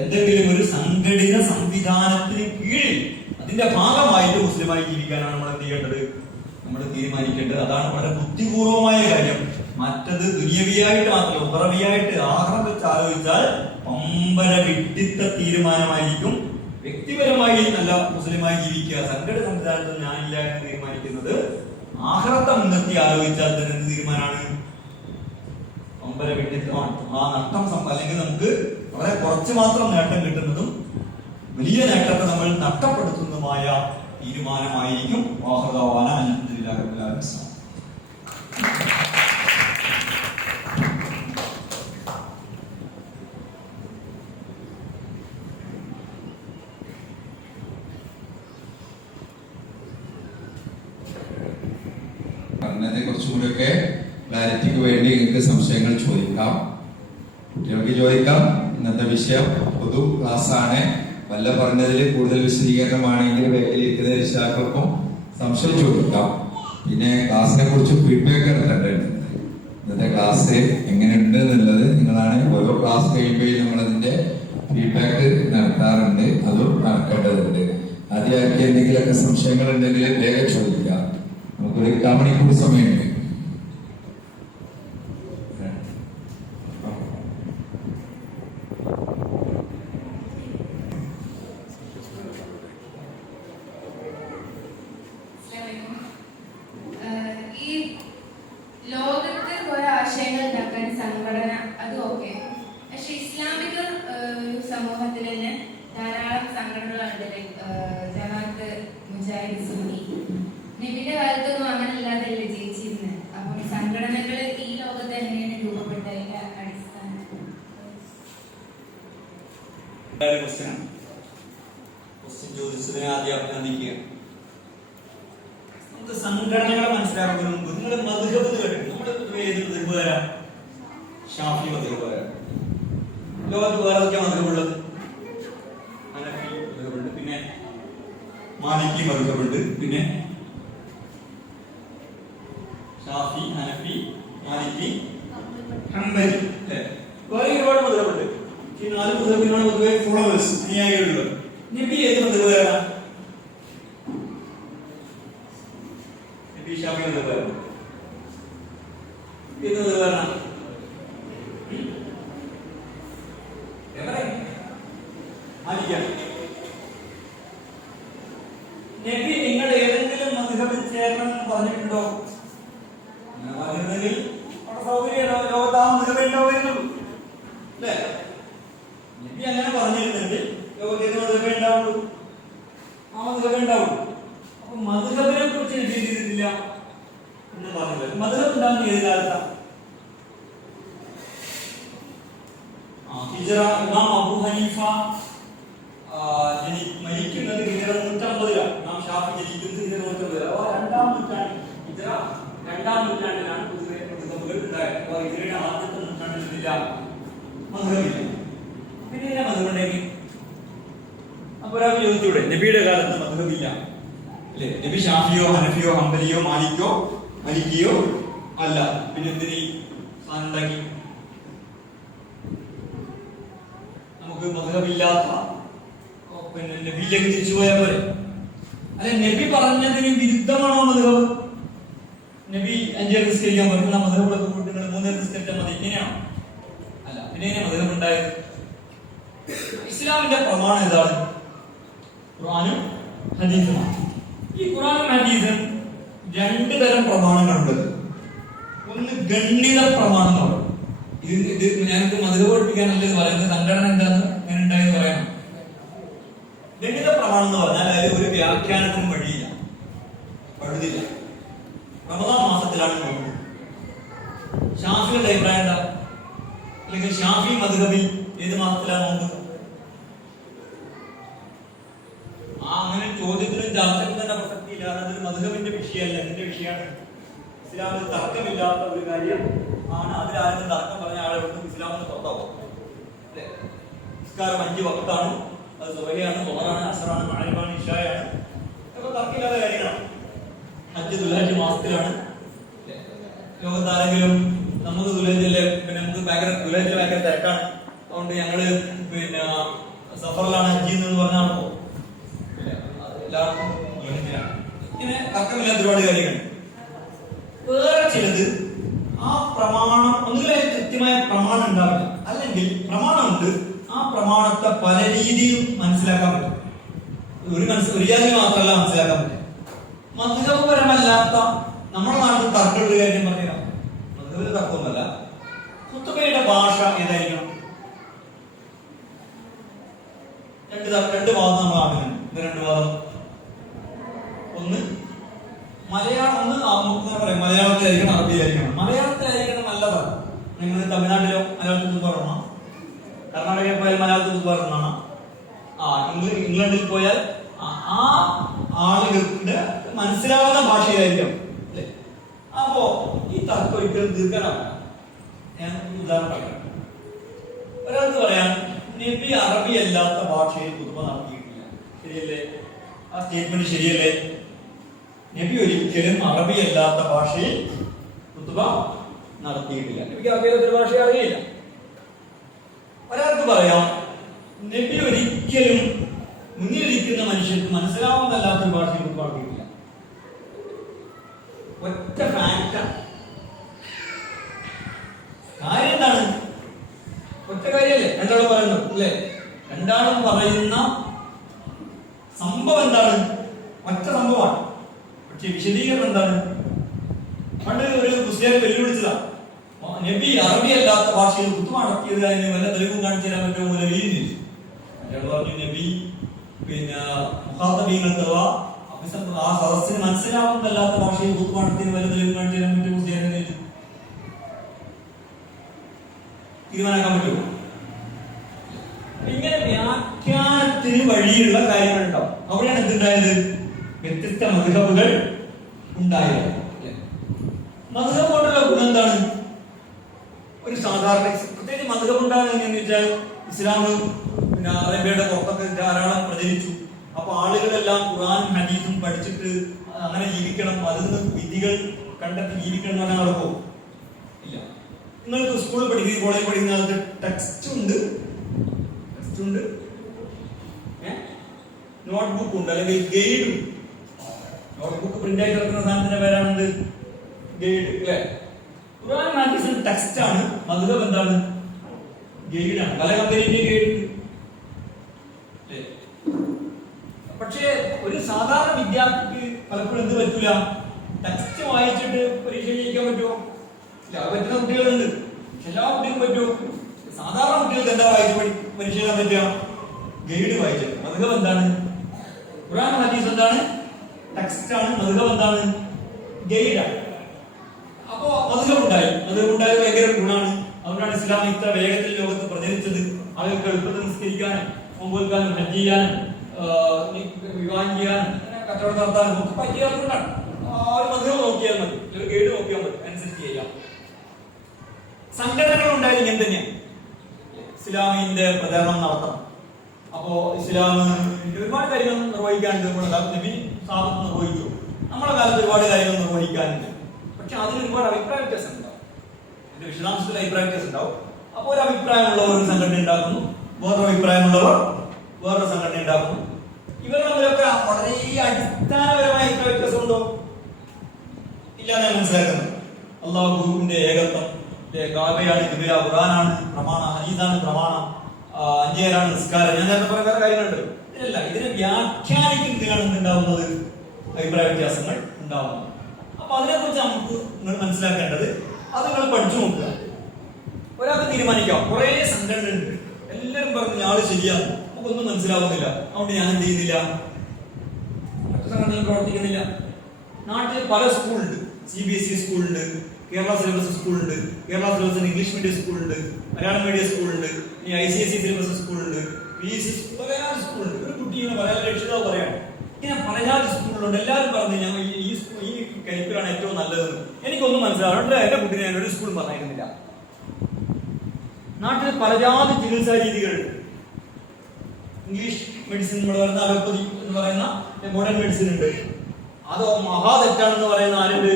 എന്തെങ്കിലും ഒരു സംഘടിത സംവിധാനത്തിന് കീഴിൽ അതിന്റെ ഭാഗമായിട്ട് മുസ്ലിമായി ജീവിക്കാനാണ് നമ്മൾ എന്ത് ചെയ്യേണ്ടത്? നമ്മൾ തീരുമാനിക്കേണ്ടത്. അതാണ് വളരെ ബുദ്ധിപൂർവമായ കാര്യം. മറ്റത് ദുനിയവിയായിട്ട് മാത്രമല്ല, ഉറവിയായിട്ട് ആഹാരം വെച്ച് ആലോചിച്ചാൽ പമ്പര വിട്ടിത്ത തീരുമാനമായിരിക്കും. വ്യക്തിപരമായി നല്ല മുസ്ലിമായി ജീവിക്കുക, സംഘടിത സംവിധാനത്തിൽ ഞാനില്ല എന്ന് തീരുമാനിക്കുന്നത് ആഖിറത്തെ മുൻനിർത്തി ആലോചിച്ചാൽ തന്നെ എന്ത് തീരുമാനമാണ്? പമ്പര വിട്ടിത്തമാണ്. ആ നഷ്ടം അല്ലെങ്കിൽ നമുക്ക് വളരെ കുറച്ച് മാത്രം നേട്ടം കിട്ടുന്നതും വലിയ നേട്ടത്തെ നമ്മൾ നഷ്ടപ്പെടുത്തുന്നതുമായ തീരുമാനമായിരിക്കും. പറഞ്ഞതിനെ കുറച്ചുകൂടിയൊക്കെ ക്ലാരിറ്റിക്ക് വേണ്ടി നിങ്ങൾക്ക് സംശയങ്ങൾ ചോദിക്കാം, കുട്ടികൾക്ക് ചോദിക്കാം. ഇന്നത്തെ വിഷയം പൊതു ക്ലാസ് ആണ്. വല്ല പറഞ്ഞതിൽ കൂടുതൽ വിശദീകരണമാണെങ്കിൽ വേദിയിലിരിക്കുന്ന രക്ഷിതാക്കൾക്കും സംശയം ചോദിക്കാം. പിന്നെ ക്ലാസ്സിനെ കുറിച്ച് ഫീഡ്ബാക്ക് എടുക്കേണ്ടതുണ്ട്. ഇന്നത്തെ ക്ലാസ് എങ്ങനെയുണ്ട് എന്നുള്ളത് നിങ്ങളാണ്. ഓരോ ക്ലാസ് കഴിയുമ്പോഴും നമ്മളതിന്റെ ഫീഡ്ബാക്ക് നടത്താറുണ്ട്, അതും നടക്കേണ്ടതുണ്ട്. ആദ്യമാക്കി എന്തെങ്കിലുമൊക്കെ സംശയങ്ങൾ ഉണ്ടെങ്കിൽ വേഗം ചോദിക്കാം. നമുക്കൊരു 1 മണിക്കൂർ സമയമുണ്ട്. ഈ ലോകത്ത് കുറെ ആശയങ്ങൾ ഉണ്ടാക്കാൻ സംഘടന അത് ഓക്കെ, പക്ഷെ ഇസ്ലാമിക സമൂഹത്തിൽ തന്നെ ധാരാളം സംഘടനകളുണ്ട്. ജമാഅത്ത്, മുജാഹിദ്, സുന്നി. നബിയുടെ കാലത്തൊന്നും അങ്ങനെ അല്ലാതല്ലേ ജയിച്ചിരുന്നത്. അപ്പം സംഘടനകൾ ഈ ലോകത്ത് എങ്ങനെയാണ് രൂപപ്പെട്ടതിന്റെ അടിസ്ഥാനം? ചോദിച്ചതിനെ ആദ്യം അഭിനന്ദിക്കുക. നമുക്ക് സംഘടനകളെ മനസ്സിലാക്കുന്നതിന് മുമ്പ് നിങ്ങൾ മദ്ഹബ് കേട്ടിട്ടുണ്ട്. നമ്മുടെ ഏത് മദ്ഹബ് വരാം? ഷാഫി മദ്ഹബ് വരാം. ലോകത്ത് വേറെ ഒക്കെ മദ്ഹബുള്ളത്? ഹനഫി മദ്ഹബുണ്ട്, പിന്നെ മാലിക്കി മദ്ഹബുണ്ട്, പിന്നെ ഷാഫി, ഹനഫി, മാലിക്കി, ഹംബലി. വേറെ ഒരുപാട് മദ്ഹബുണ്ട്. ഈ 4 മദ്ഹബിനാണ് പൊതുവെ ഫോളോവേഴ്സ്, അനുയായികളുള്ളത്. നബി ഏത് മദ്ഹബ് വരാം? ഷാഫി എന്ന് പറയുന്നത് എന്നത് കാരണം നബി നിങ്ങൾ ഏതെങ്കിലും മദ്ഹബിൽ ചേരണമെന്ന് പറഞ്ഞിട്ടുണ്ടോ? അങ്ങനെ പറഞ്ഞിരുന്നെങ്കിൽ അവിടെ സൗകര്യമോ ലോകത്ത് ആ മദ്ഹബേ ഉണ്ടാവുകയുള്ളൂ അല്ലേ? നബി അങ്ങനെ പറഞ്ഞിരുന്നെങ്കിൽ ലോകത്ത് ഏത് മദ്ഹബേ ഉണ്ടാവുള്ളൂ? ആ മദ്ഹബേ ഉണ്ടാവുള്ളൂ. അപ്പൊ മദ്ഹബിനെ കുറിച്ച് എഴുതിയിട്ടില്ല എന്ന് പറഞ്ഞത്. മദ്ഹബ് ഉണ്ടാകുന്ന ഏത് കാലത്താണ്? ഹിജ്റ ഇമാം അബൂ ഹനീഫ മരിക്കുന്നത് ഹിജ്റ 150-ലാണ്. ഇമാം ഷാഫി ജനിക്കുന്നത് ഹിജ്റ 150. 2-ാം നൂറ്റാണ്ട് ഹിജ്റ അപ്പൊ ഒരാൾ ചോദിച്ചൂടെ നബിയുടെ കാലത്ത് മദ്ഹബില്ല അല്ലെ? നബി ഷാഫിയോ ഹനഫിയോ ഹംബലിയോ മാലിക്കോ മലിക്കിയോ അല്ല, പിന്നെ എന്തിനീ സാധനം ഉണ്ടാക്കി? നമുക്ക് മദ്ഹബില്ലാത്ത പിന്നെ നബിയിലേക്ക് തിരിച്ചു പോയാൽ പോലെ. അല്ലെ, നബി പറഞ്ഞതിന് വിരുദ്ധമാണോ മദ്ഹബ്? നബി 5 നിസ്കരിക്കാൻ പറഞ്ഞ മദ്ഹബുകളൊക്കെ കൂട്ടി നിങ്ങൾ 3 നിസ്കരിച്ചാൽ മതി, ഇങ്ങനെയാണോ? അല്ല, പിന്നെ എങ്ങനെ മദ്ഹബ് ഉണ്ടായത്? ഇസ്ലാമിന്റെ പ്രമാണം ഏതാണ്? ഖുർആനും ഹദീസുമാണ്. ഈ ഖുർആനും ഹദീസും 2 തരം പ്രമാണങ്ങളുണ്ട്. ഒന്ന് ഗണ്ണിത പ്രമാണങ്ങൾ. ഇത് ഞങ്ങൾക്ക് മധുര പഠിപ്പിക്കാനല്ലേ പറയുന്നത്, സംഘടന എന്താന്ന് അങ്ങനെ ഉണ്ടായെന്ന് പറയണം. ഗണിത പ്രമാണം എന്ന് പറഞ്ഞാൽ അതിൽ ഒരു വ്യാഖ്യാനത്തിനും വഴിയില്ല, പഴുതില്ല. റമദാൻ മാസത്തിലാണ് നോമ്പ്. ഷാഫിയുടെ അഭിപ്രായം എന്താ? അല്ലെങ്കിൽ ഷാഫി മദ്ഹബിൽ ഏത് മാസത്തിലാണ് നോമ്പ്? അങ്ങനെ ചോദ്യത്തിനും ചർച്ചയ്ക്കും തന്നെ പ്രസക്തിയില്ല. അതൊരു മദ്ഹബിന്റെ വിഷയമല്ല, എന്റെ വിഷയമാണ്. ഇസ്ലാമിൽ തർക്കമില്ലാത്ത ഒരു കാര്യം ആണ്. അതിലാരും തർക്കം പറഞ്ഞ ആളെ ഒന്നും ഇസ്ലാമിന് പുറത്താവും. അല്ലെ, നിസ്കാരം 5 വക്താണ്. അത് സുബഹിയാണ്, ളുഹറാണ്, അസ്റാണ്, മഗ്രിബാണ്, ഇശായാണ്. അപ്പൊ തർക്കമില്ലാത്ത കാര്യങ്ങളാണ്. ഹജ്ജ് ദുൽഹജ്ജ് മാസത്തിലാണ്. ലോകത്താരെങ്കിലും നമുക്ക് ദുൽഹജ്ജിലെ പിന്നെ നമുക്ക് ദുൽഹജ്ജിൽ ഭയങ്കര തിരക്കാണ്, അതുകൊണ്ട് ഞങ്ങള് പിന്നെ സഫറിലാണ് ഹജ്ജ് എന്ന് പറഞ്ഞാൽ എല്ലാവർക്കും ഇങ്ങനെ തർക്കമില്ലാത്ത ഒരുപാട് കാര്യങ്ങൾ. വേറെ ചിലത് ആ പ്രമാണം ഒന്നുകിൽ കൃത്യമായ പ്രമാണം ഉണ്ടാവില്ല, അല്ലെങ്കിൽ പ്രമാണമുണ്ട്, ആ പ്രമാണത്തെ പല രീതിയിൽ മനസ്സിലാക്കാൻ പറ്റും. ഒരു ജാതി മാത്രമല്ല മനസ്സിലാക്കാൻ പറ്റും. മദ്ഹബപരമല്ലാത്ത നമ്മുടെ നാട്ടിൽ തർക്കമുള്ള കാര്യം പറഞ്ഞാൽ മദ്ഹബിന്റെ തർക്കമൊന്നുമല്ല. ഖുത്ബയുടെ ഭാഷ ഏതായിരിക്കണം? 2 വാദം നമ്മൾ ആകുന്നുണ്ട്. 2 വാദം. ഒന്ന് മലയാളം, ഒന്ന് പറയാം മലയാളത്തിലായിരിക്കണം, അറബിയിലായിരിക്കണം. മലയാളത്തിലായിരിക്കണം നല്ലതാണ്. നിങ്ങൾ തമിഴ്നാട്ടിലോ മലയാളത്തിൽ പറഞ്ഞോ, കർണാടകയിൽ പോയാൽ മലയാളത്തിൽ പറഞ്ഞാണ്. ഇംഗ്ലണ്ടിൽ പോയാൽ ആ ആളുകൾക്ക് മനസ്സിലാവുന്ന ഭാഷയിലായിരിക്കും. അല്ലെ, അപ്പോ ഈ തർക്കം ഒരിക്കലും തീർക്കാനാവില്ല. ഞാൻ ഉദാഹരണം പറയാം. ഒരാൾക്ക് പറയാം നബി അറബി അല്ലാത്ത ഭാഷയിൽ ഖുത്ബ നടത്തിയിട്ടില്ല. ശരിയല്ലേ? ആ സ്റ്റേറ്റ്മെന്റ് ശരിയല്ലേ? നബി ഒരിക്കലും അറബി അല്ലാത്ത ഭാഷയിൽ ഖുത്ബ നടത്തിയിട്ടില്ല. നബിക്ക് അറബിയിലത്തെ ഒരു ഭാഷ അറിയില്ല. ഒരാൾക്ക് പറയാം നബി ഒരിക്കലും മുന്നിലിരിക്കുന്ന മനുഷ്യർക്ക് മനസ്സിലാവുന്നതല്ലാത്തൊരു ഭാഷയിൽ ഖുത്ബ നടത്തിയിട്ടില്ല. ഒറ്റ ഫാക്റ്റാണ്. കാര്യം എന്താണ്? ഒറ്റ കാര്യല്ലേ രണ്ടാളും പറയുന്നത്, അല്ലേ? രണ്ടാളും പറയുന്ന സംഭവം എന്താണ്? ഒറ്റ സംഭവമാണ്. പക്ഷെ വിശദീകരണം എന്താണ്? പണ്ട് ഒരു മുസ്ലിം വെല്ലുവിളിച്ചതാണ്, നബി അറബി അല്ലാത്ത ഭാഷയിൽ ഖുത്ബ നടത്തിയത് അതിന് വല്ല തെളിവും കാണിച്ചു തരാൻ പറ്റുമോ? അയാൾ പറഞ്ഞു നബി പിന്നെ മുഖാത്തബീങ്ങൾക്ക് ആ സദസ്സിന് മനസ്സിലാവുന്നതല്ലാത്ത ഭാഷയിൽ ഖുത്ബ നടത്തിയതിന് വല്ല തെളിവും കാണിച്ചു തരാൻ പറ്റുമോ? തീരുമാനാക്കാൻ പറ്റുമോ? ഇങ്ങനെ വ്യാഖ്യാനത്തിന് വഴിയുള്ള കാര്യങ്ങളുണ്ടാവും. അവിടെയാണ് എന്തുണ്ടായത്? വ്യത്യസ്ത മദ്ഹബുകൾ ഉണ്ടായത്. മദ്ഹബ് കൊണ്ടുള്ള ഗുണം എന്താണ്? ഒരു സാധാരണ പ്രത്യേകിച്ച് മദ്ഹബ് ഉണ്ടാകുന്നത് എന്ന് വെച്ചാൽ ഇസ്ലാം പിന്നെ അറേബ്യയുടെ പുറത്തൊക്കെ ധാരാളം പ്രചരിച്ചു. അപ്പൊ ആളുകളെല്ലാം ഖുർആനും ഹദീസും പഠിച്ചിട്ട് അങ്ങനെ ജീവിക്കണം, അതിൽ നിന്ന് വിധികൾ കണ്ടെത്തി ജീവിക്കണം എന്ന് പറഞ്ഞാൽ നടക്കുമോ? ഇല്ല. നിങ്ങൾക്ക് സ്കൂളിൽ പഠിക്കുന്ന കോളേജിൽ പഠിക്കുന്ന കാലത്ത് ടെക്സ്റ്റ് ഉണ്ട്, നോട്ട്ബുക്ക് ഉണ്ട്, അല്ലെങ്കിൽ ഗൈഡ് ഉണ്ട്. നോട്ട്ബുക്ക് പ്രിന്റ് ആയി കിടക്കുന്ന സാധനത്തിന്റെ പേരാണ് ഗൈഡ്, അല്ലെ? ഖുർആനും ഹദീസും ടെക്സ്റ്റ് ആണ്. മദ്ഹബ് എന്താണ്? ഗൈഡാണ്. പല കമ്പനിന്റെ ഗൈഡ് ഉണ്ട്. പക്ഷേ ഒരു സാധാരണ വിദ്യാർത്ഥിക്ക് പലപ്പോഴും എന്ത് പറ്റൂല? ടെക്സ്റ്റ് വായിച്ചിട്ട് പരീക്ഷ ജയിക്കാൻ പറ്റുമോ? പറ്റുന്ന കുട്ടികളുണ്ട്, എല്ലാ കുട്ടികളും പറ്റുമോ? സാധാരണ കുട്ടികൾക്ക് എന്താ വായിച്ച് പരീക്ഷ എഴുതാൻ പറ്റുക? ഗൈഡ് വായിച്ചത്. മദ്ഹബ് എന്താണ്? ഖുർആൻ ഹദീസ് എന്താണ്? ടെക്സ്റ്റ് ആണ്. മദ്ഹബ് എന്താണ്? ഗൈഡാണ്. അപ്പോ മദ്ഹബ് ഉണ്ടായത് ഭയങ്കര ഗുണമാണ്. അതുകൊണ്ടാണ് ഇസ്ലാം ഇത്ര വേഗത്തിൽ ലോകത്ത് പ്രചരിച്ചത്. ആളുകൾക്ക് എളുപ്പത്തിൽ നിസ്കരിക്കാനും നോമ്പ് വെക്കാനും ഹജ്ജ് ചെയ്യാനും വിവാഹം ചെയ്യാനും കച്ചവടം നടത്താനും ഒക്കെ പറ്റിയാതുകൊണ്ടാണ്. ഒരു മദ്ഹബ് നോക്കിയാൽ മതി, ഒരു ഗൈഡ് നോക്കിയാൽ മതി, അനുസരിച്ച് ചെയ്യാം. സംഘടനകൾ ഉണ്ടായാലും ഇങ്ങനെ തന്നെയാണ്. ഇസ്ലാമിന്റെ പ്രചാരണം നടത്തണം. അപ്പോ ഇസ്ലാം ഒരുപാട് കാര്യങ്ങൾ നിർവഹിക്കാനുണ്ട്. നമ്മുടെ കാലത്ത് നബി സാബത്ത് നിർവഹിച്ചു, നമ്മുടെ കാലത്ത് ഒരുപാട് കാര്യങ്ങൾ നിർവഹിക്കാനുണ്ട്. പക്ഷെ അതിന് ഒരുപാട് അഭിപ്രായ വ്യത്യാസം ഉണ്ടാവും, എന്റെ വിശദാംശത്തിൽ അഭിപ്രായ വ്യത്യാസം ഉണ്ടാവും. അപ്പോൾ ഒരു അഭിപ്രായമുള്ളവർ ഒരു സംഘടന ഉണ്ടാക്കുന്നു, വേറൊരു അഭിപ്രായമുള്ളവർ വേറൊരു സംഘടന ഉണ്ടാക്കുന്നു. ഇവർ തമ്മിലൊക്കെ വളരെ അടിസ്ഥാനപരമായ അഭിപ്രായ വ്യത്യാസം ഉണ്ടോ? ഇല്ലാതെ മനസ്സിലാക്കുന്നത്. അള്ളാഹുവിന്റെ ഏകത്വം, കാബയാണ് കിബില, ഖുർആനാണ് പ്രമാണം, ഹദീസാണ് പ്രമാണം, അഞ്ചേരാണ് നിസ്കാരം, ഞാൻ നേരത്തെ പറയുന്ന കാര്യങ്ങളുണ്ട്. ഇതിലല്ല, ഇതിനെ വ്യാഖ്യാനിക്കുന്നതിനാണ് എന്തുണ്ടാവുന്നത്? അഭിപ്രായ വ്യത്യാസങ്ങൾ ഉണ്ടാവുന്നത്. അപ്പൊ അതിനെക്കുറിച്ച് നമുക്ക് നിങ്ങൾ മനസ്സിലാക്കേണ്ടത്, അത് നിങ്ങൾ പഠിച്ചു നോക്കുക. ഒരാൾക്ക് തീരുമാനിക്കാം, കുറെ സംഘടന ഉണ്ട്, എല്ലാവരും പറഞ്ഞു ആള് ശരിയാണ്, നമുക്കൊന്നും മനസ്സിലാവുന്നില്ല, അതുകൊണ്ട് ഞാൻ എന്ത് ചെയ്യുന്നില്ല, മറ്റു സംഘടനകൾ പ്രവർത്തിക്കുന്നില്ല. നാട്ടിൽ പല സ്കൂളുണ്ട്, CBSE സ്കൂളുണ്ട്, കേരള സിലബസ് സ്കൂളുണ്ട്, കേരള സിലബസ് ഇംഗ്ലീഷ് മീഡിയം സ്കൂളുണ്ട്, മലയാളം മീഡിയം സ്കൂളുണ്ട്, ഇനി ICSE സിലബസ് സ്കൂളുണ്ട്, PEC പലജാതി സ്കൂളുണ്ട്. ഒരു കുട്ടി ഇങ്ങനെ പറയാൻ രക്ഷിതാവ് പറയാണ്, ഇങ്ങനെ പലജാതി സ്കൂളുണ്ട്. എല്ലാവരും പറഞ്ഞു ഞാൻ ഈ കരിക്കുലാണ് ഏറ്റവും നല്ലതെന്ന്. എനിക്കൊന്നും മനസ്സിലാവുന്നുണ്ട്, എന്റെ കുട്ടിനെ ഞാൻ ഒരു സ്കൂളും പറഞ്ഞിരുന്നില്ല. നാട്ടിൽ പലജാതി ചികിത്സാ രീതികളുണ്ട്. ഇംഗ്ലീഷ് മെഡിസിൻ നമ്മൾ പറയുന്ന അലോപ്പതി എന്ന് പറയുന്ന മോഡേൺ മെഡിസിൻ ഉണ്ട്. അത് മഹാ തെറ്റാണെന്ന് പറയുന്ന ആരുണ്ട്?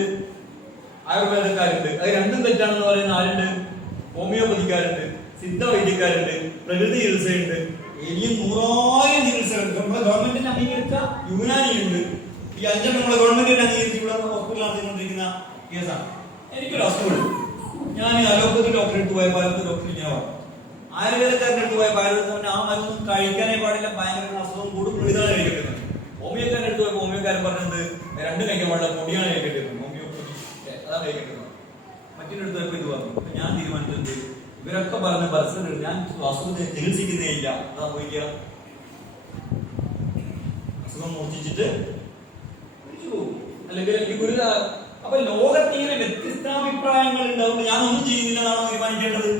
ആയുർവേദക്കാരുണ്ട്. അത് രണ്ടും തെറ്റാണെന്ന് പറയുന്ന ആരുണ്ട്? ഹോമിയോപ്പതിക്കാരുണ്ട്, സിദ്ധ വൈദ്യക്കാരുണ്ട്, പ്രകൃതി ചികിത്സയുണ്ട്. ഇനിയും 100,000 ചികിത്സകളുണ്ട്. നമ്മുടെ ഗവൺമെന്റിന് അംഗീകരിച്ച യുനാനിയുണ്ട്. ഈ 5 നമ്മുടെ ഗവൺമെന്റിന് അംഗീകരിച്ച് ഇവിടെ ഹോസ്പിറ്റലിൽ നടത്തിക്കൊണ്ടിരിക്കുന്ന കേസാണ്. എനിക്കൊരു അസുഖമുണ്ട്, ഞാൻ അലോപ്പതി ഡോക്ടറെ അടുത്ത് പോയപ്പോൾ അലോപ്പതി ഡോക്ടർ ഞാൻ പറഞ്ഞു, ആയുർവേദക്കാരൻ്റെ അടുത്ത് പോയപ്പോൾ ആയുർവേദം ആ മരുന്നും കഴിക്കാനേ പാടില്ല, ഭയങ്കര അസുഖം കൂടും, ഇതാണ് കഴിക്കേണ്ടത്. ഹോമിയോക്കാരൻ്റെ അടുത്ത് പോയപ്പോൾ ഹോമിയോക്കാരൻ പറഞ്ഞത് 2 കഴിക്കാൻ പാടില്ല, പൊടിയാണ് കഴിക്കേണ്ടത്, ഹോമിയോപ്പതി അതാണ് കഴിക്കേണ്ടത്. മറ്റൊരു അടുത്ത് പോയപ്പോൾ ഇത് പറഞ്ഞു. അപ്പൊ ഞാൻ തീരുമാനിച്ചത്, ഇവരൊക്കെ പറഞ്ഞ പരസ്പരം ഞാൻ അസുഖത്തെ ചികിത്സിക്കുന്നേ ഇല്ല, അതാ പോയിക്കുക, അസുഖം മൂർച്ഛിച്ചിട്ട് തിരിച്ചു പോകും, അല്ലെങ്കിൽ എനിക്ക് ഗുരുത. അപ്പൊ ലോകത്തിങ്ങനെ വ്യത്യസ്താഭിപ്രായങ്ങൾ ഉണ്ടാവുമ്പോൾ ഞാൻ ഒന്നും ചെയ്യുന്നില്ല എന്നാണ് തീരുമാനിക്കേണ്ടത്.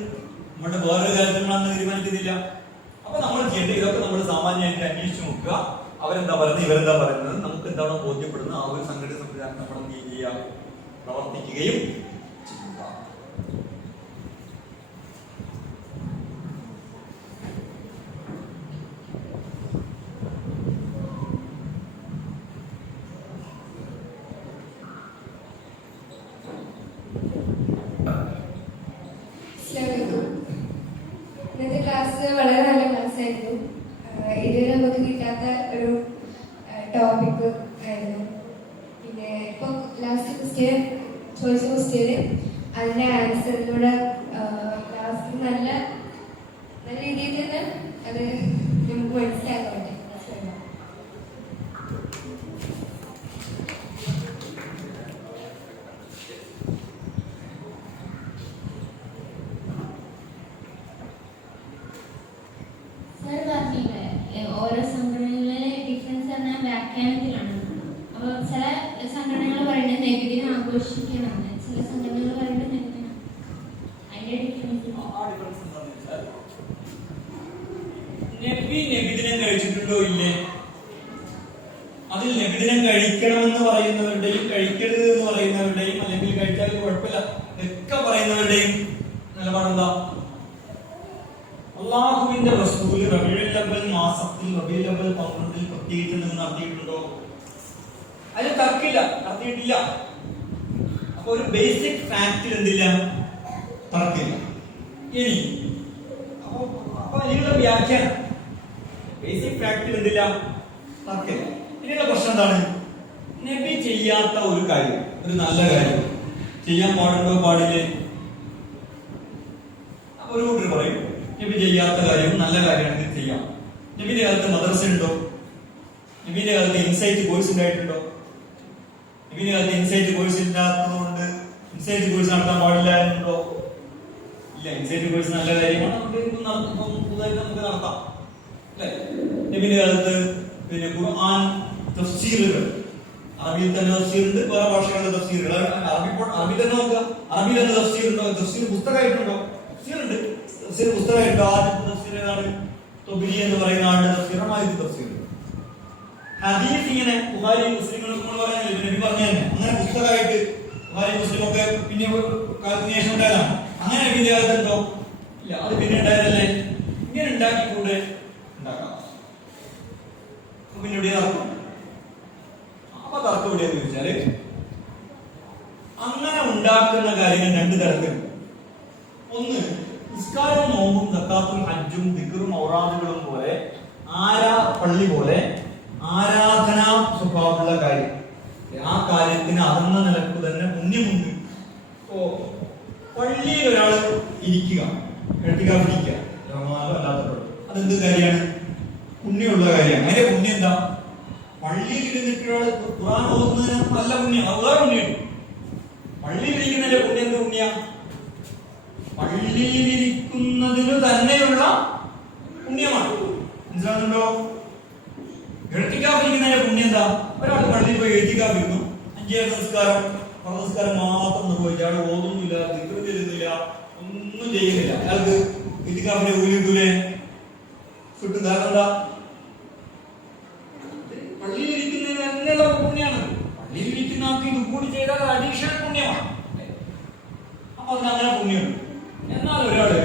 നമ്മുടെ വേറൊരു കാര്യത്തിൽ നമ്മളന്ന് തീരുമാനിക്കുന്നില്ല. അപ്പൊ നമ്മൾ ചെയ്യേണ്ടത് ഇതൊക്കെ നമ്മൾ സാമാന്യമായിട്ട് അന്വേഷിച്ച് നോക്കുക, അവരെന്താ പറയുന്നത്, ഇവരെന്താ പറയുന്നത്, നമുക്ക് എന്താണോ ബോധ്യപ്പെടുന്നത് ആ ഒരു സംഘടന സംവിധാനം നമ്മൾ എന്ത് ചെയ്യുക, പ്രവർത്തിക്കുകയും ചെയ്യുക. ഇന്നത്തെ ക്ലാസ് വളരെ നല്ല ക്ലാസ് ആയിരുന്നു. ഇതിൽ നമുക്ക് കിട്ടാത്ത ഒരു ടോപ്പിക് ആയിരുന്നു. പിന്നെ ഇപ്പൊ ലാസ്റ്റ് ക്വസ്റ്റ്യൻ ചോദിച്ച ക്വസ്റ്റ്യന് അതിന്റെ ആൻസറിലൂടെ ക്ലാസ് നല്ല രീതിയിൽ തന്നെ അത് നമുക്ക് മനസ്സിലാക്കാൻ പറ്റും. ഓരോ സംഘടനകളിലെ ഡിഫറൻസ് പറഞ്ഞാൽ വ്യാഖ്യാനത്തിലാണ്. അപ്പോൾ ചില സംഘടനകൾ പറയുന്നത് നബിദിനം ആഘോഷിക്കണം, ചില സംഘടനകൾ പറയുന്നത് നബിദിനം. അതിന്റെ ഡിഫറൻസ് നബിദിനം കഴിച്ചിട്ടുണ്ടോ ഇല്ലേ? അതിൽ നബിദിനം കഴിക്കണമെന്ന് പറയുന്നവരുടെയും കഴിക്കരുത് എന്ന് പറയുന്നവരുടെയും അല്ലെങ്കിൽ കഴിച്ചാൽ കുഴപ്പമില്ല ഒക്കെ പറയുന്നവരുടെയും നിലപാടെന്താ? അള്ളാഹുവിന്റെ റസൂൽ റബീഉൽ അവ്വൽ മാസത്തിൽ റബീഉൽ അവ്വൽ 12 പ്രത്യേകിച്ച് എന്തെങ്കിലും നടത്തിയിട്ടുണ്ടോ? അതിൽ തർക്കില്ല, നടത്തിയിട്ടില്ല. അപ്പൊ ഒരു ബേസിക് ഫാക്റ്റിൽ എന്തില്ല, തർക്കില്ല. ഇനി അപ്പൊ ഇതിനുള്ള വ്യാഖ്യാനം ബേസിക് ഫാക്റ്റിൽ എന്തില്ല, തർക്കില്ല. ഇതിനുള്ള പ്രശ്നം എന്താണ്? നബി ചെയ്യാത്ത ഒരു കാര്യം, ഒരു നല്ല കാര്യം ചെയ്യാൻ പാടുണ്ടോ പാടില്ലേ? ഒരു കൂട്ടർ പറയും നബി ചെയ്യാത്ത കാര്യം നല്ല കാര്യമാണെങ്കിൽ ചെയ്യാം. നബിന്റെ കാലത്ത് മദ്രസ ഉണ്ടോ? നബിന്റെ കാലത്ത് ഇൻസൈറ്റ് കോഴ്സ് ഉണ്ടായിട്ടുണ്ടോ? നബിന്റെ കാലത്ത് ഇൻസൈറ്റ് കോഴ്സ് ഇല്ലാത്തതുകൊണ്ട് ഇൻസൈറ്റ് കോഴ്സ് നടത്താൻ പാടില്ല എന്നുണ്ടോ? ഇല്ല, ഇൻസൈറ്റ് കോഴ്സ് നല്ല കാര്യമാണ്, പുതുതായിട്ട് നമുക്ക് നടത്താം അല്ലെ? നബിന്റെ കാലത്ത് പിന്നെ ഖുർആൻ തഫ്സീറുകൾ, അറബിയിൽ തന്നെ തഫ്സീറുണ്ട്, വേറെ ഭാഷകളുടെ തഫ്സീറുകൾ. അറബി തന്നെ നോക്കുക, അറബിയിൽ തന്നെ തഫ്സീറുണ്ടോ? തഫ്സീർ പുസ്തകമായിട്ടുണ്ടോ? തഫ്സീറുണ്ട്, തഫ്സീർ പുസ്തകമായിട്ട്. ആദ്യത്തെ തഫ്സീർ ഏതാണ്? തൊബരി എന്ന് പറയുന്ന ആളുടെ തഫ്സീറാണ് തഫ്സീർ. ഹദീസ് ഇങ്ങനെ ബുഖാരി മുസ്ലിം പറയുന്നില്ല, നബി പറഞ്ഞു തന്നെ അങ്ങനെ പുസ്തകമായിട്ട് ബുഖാരി മുസ്ലിം ഒക്കെ പിന്നെ കാലത്തിന് ശേഷം ഉണ്ടായതാണ്. അങ്ങനെ നബിന്റെ കാലത്തുണ്ടോ? ഇല്ല, അത് പിന്നെ ഉണ്ടായതല്ലേ. ഇങ്ങനെ ഉണ്ടാക്കിക്കൂടെ? ഉണ്ടാക്കാം. പിന്നെ എവിടെയാ തർക്കം? അപ്പൊ തർക്കം എവിടെയാന്ന് ചോദിച്ചാല് അങ്ങനെ ഉണ്ടാക്കുന്ന കാര്യങ്ങൾ രണ്ട് തരത്തിലുണ്ട്. ഒന്ന്, നിസ്കാരവും നോമ്പും സക്കാത്തും ഹജ്ജും ദിക്റും ഔറാദുകളും പോലെ പള്ളി പോലെ ആരാധനാ സ്വഭാവമുള്ള കാര്യം. ആ കാര്യത്തിന് അതെന്ന നിലക്ക് തന്നെ പുണ്യമുണ്ട്. ഇപ്പോ പള്ളിയിൽ ഒരാൾ ഇരിക്കുക, ഇരിക്കുക, അല്ലാത്തപ്പോൾ അതെന്ത് കാര്യമാണ്? പുണ്യമുള്ള കാര്യമാണ്. അതിന്റെ പുണ്യം എന്താ? പള്ളിയിൽ ഇരുന്നിട്ട് ഒരാൾ ഖുർആൻ ഓതുന്നതിന് നല്ല പുണ്യം, വേറെ പുണ്യമുണ്ട്. പള്ളിയിലിരിക്കുന്നതിന്റെ പുണ്യം എന്ത് പുണ്യ? പള്ളിയിലിരിക്കുന്നതിന് തന്നെയുള്ള പുണ്യമാണ്. മനസ്സിലാകുന്നുണ്ടോ? എഴുത്തിക്കാപ്പിരിക്കുന്നതിന്റെ പുണ്യം എന്താ? ഒരാൾ പള്ളിയിൽ പോയി എഴുത്തിക്കാപ്പിരുന്നു, 5 നമസ്കാരം മാത്രം നിർവഹിച്ചു, അയാൾ ഓതുന്നില്ല, ദിക്ർ ചെയ്യുന്നില്ല, ഒന്നും ചെയ്യുന്നില്ല, അയാൾക്ക് എഴുത്തിക്കാപ്പിന്റെ കൂലി കിട്ടൂലേ? കിട്ടും. കാരണം എന്താ? പള്ളിയിലിരിക്കുന്നതിന് തന്നെയുള്ള പുണ്യാണ്. പള്ളിയിലിരിക്കുന്ന ആൾക്ക് ഇത് കൂടി ചെയ്താൽ അഡീഷണൽ പുണ്യമാണ്. അപ്പൊ അതിന് അങ്ങനെ പുണ്യമുണ്ട്. എന്നാൽ ഒരാള്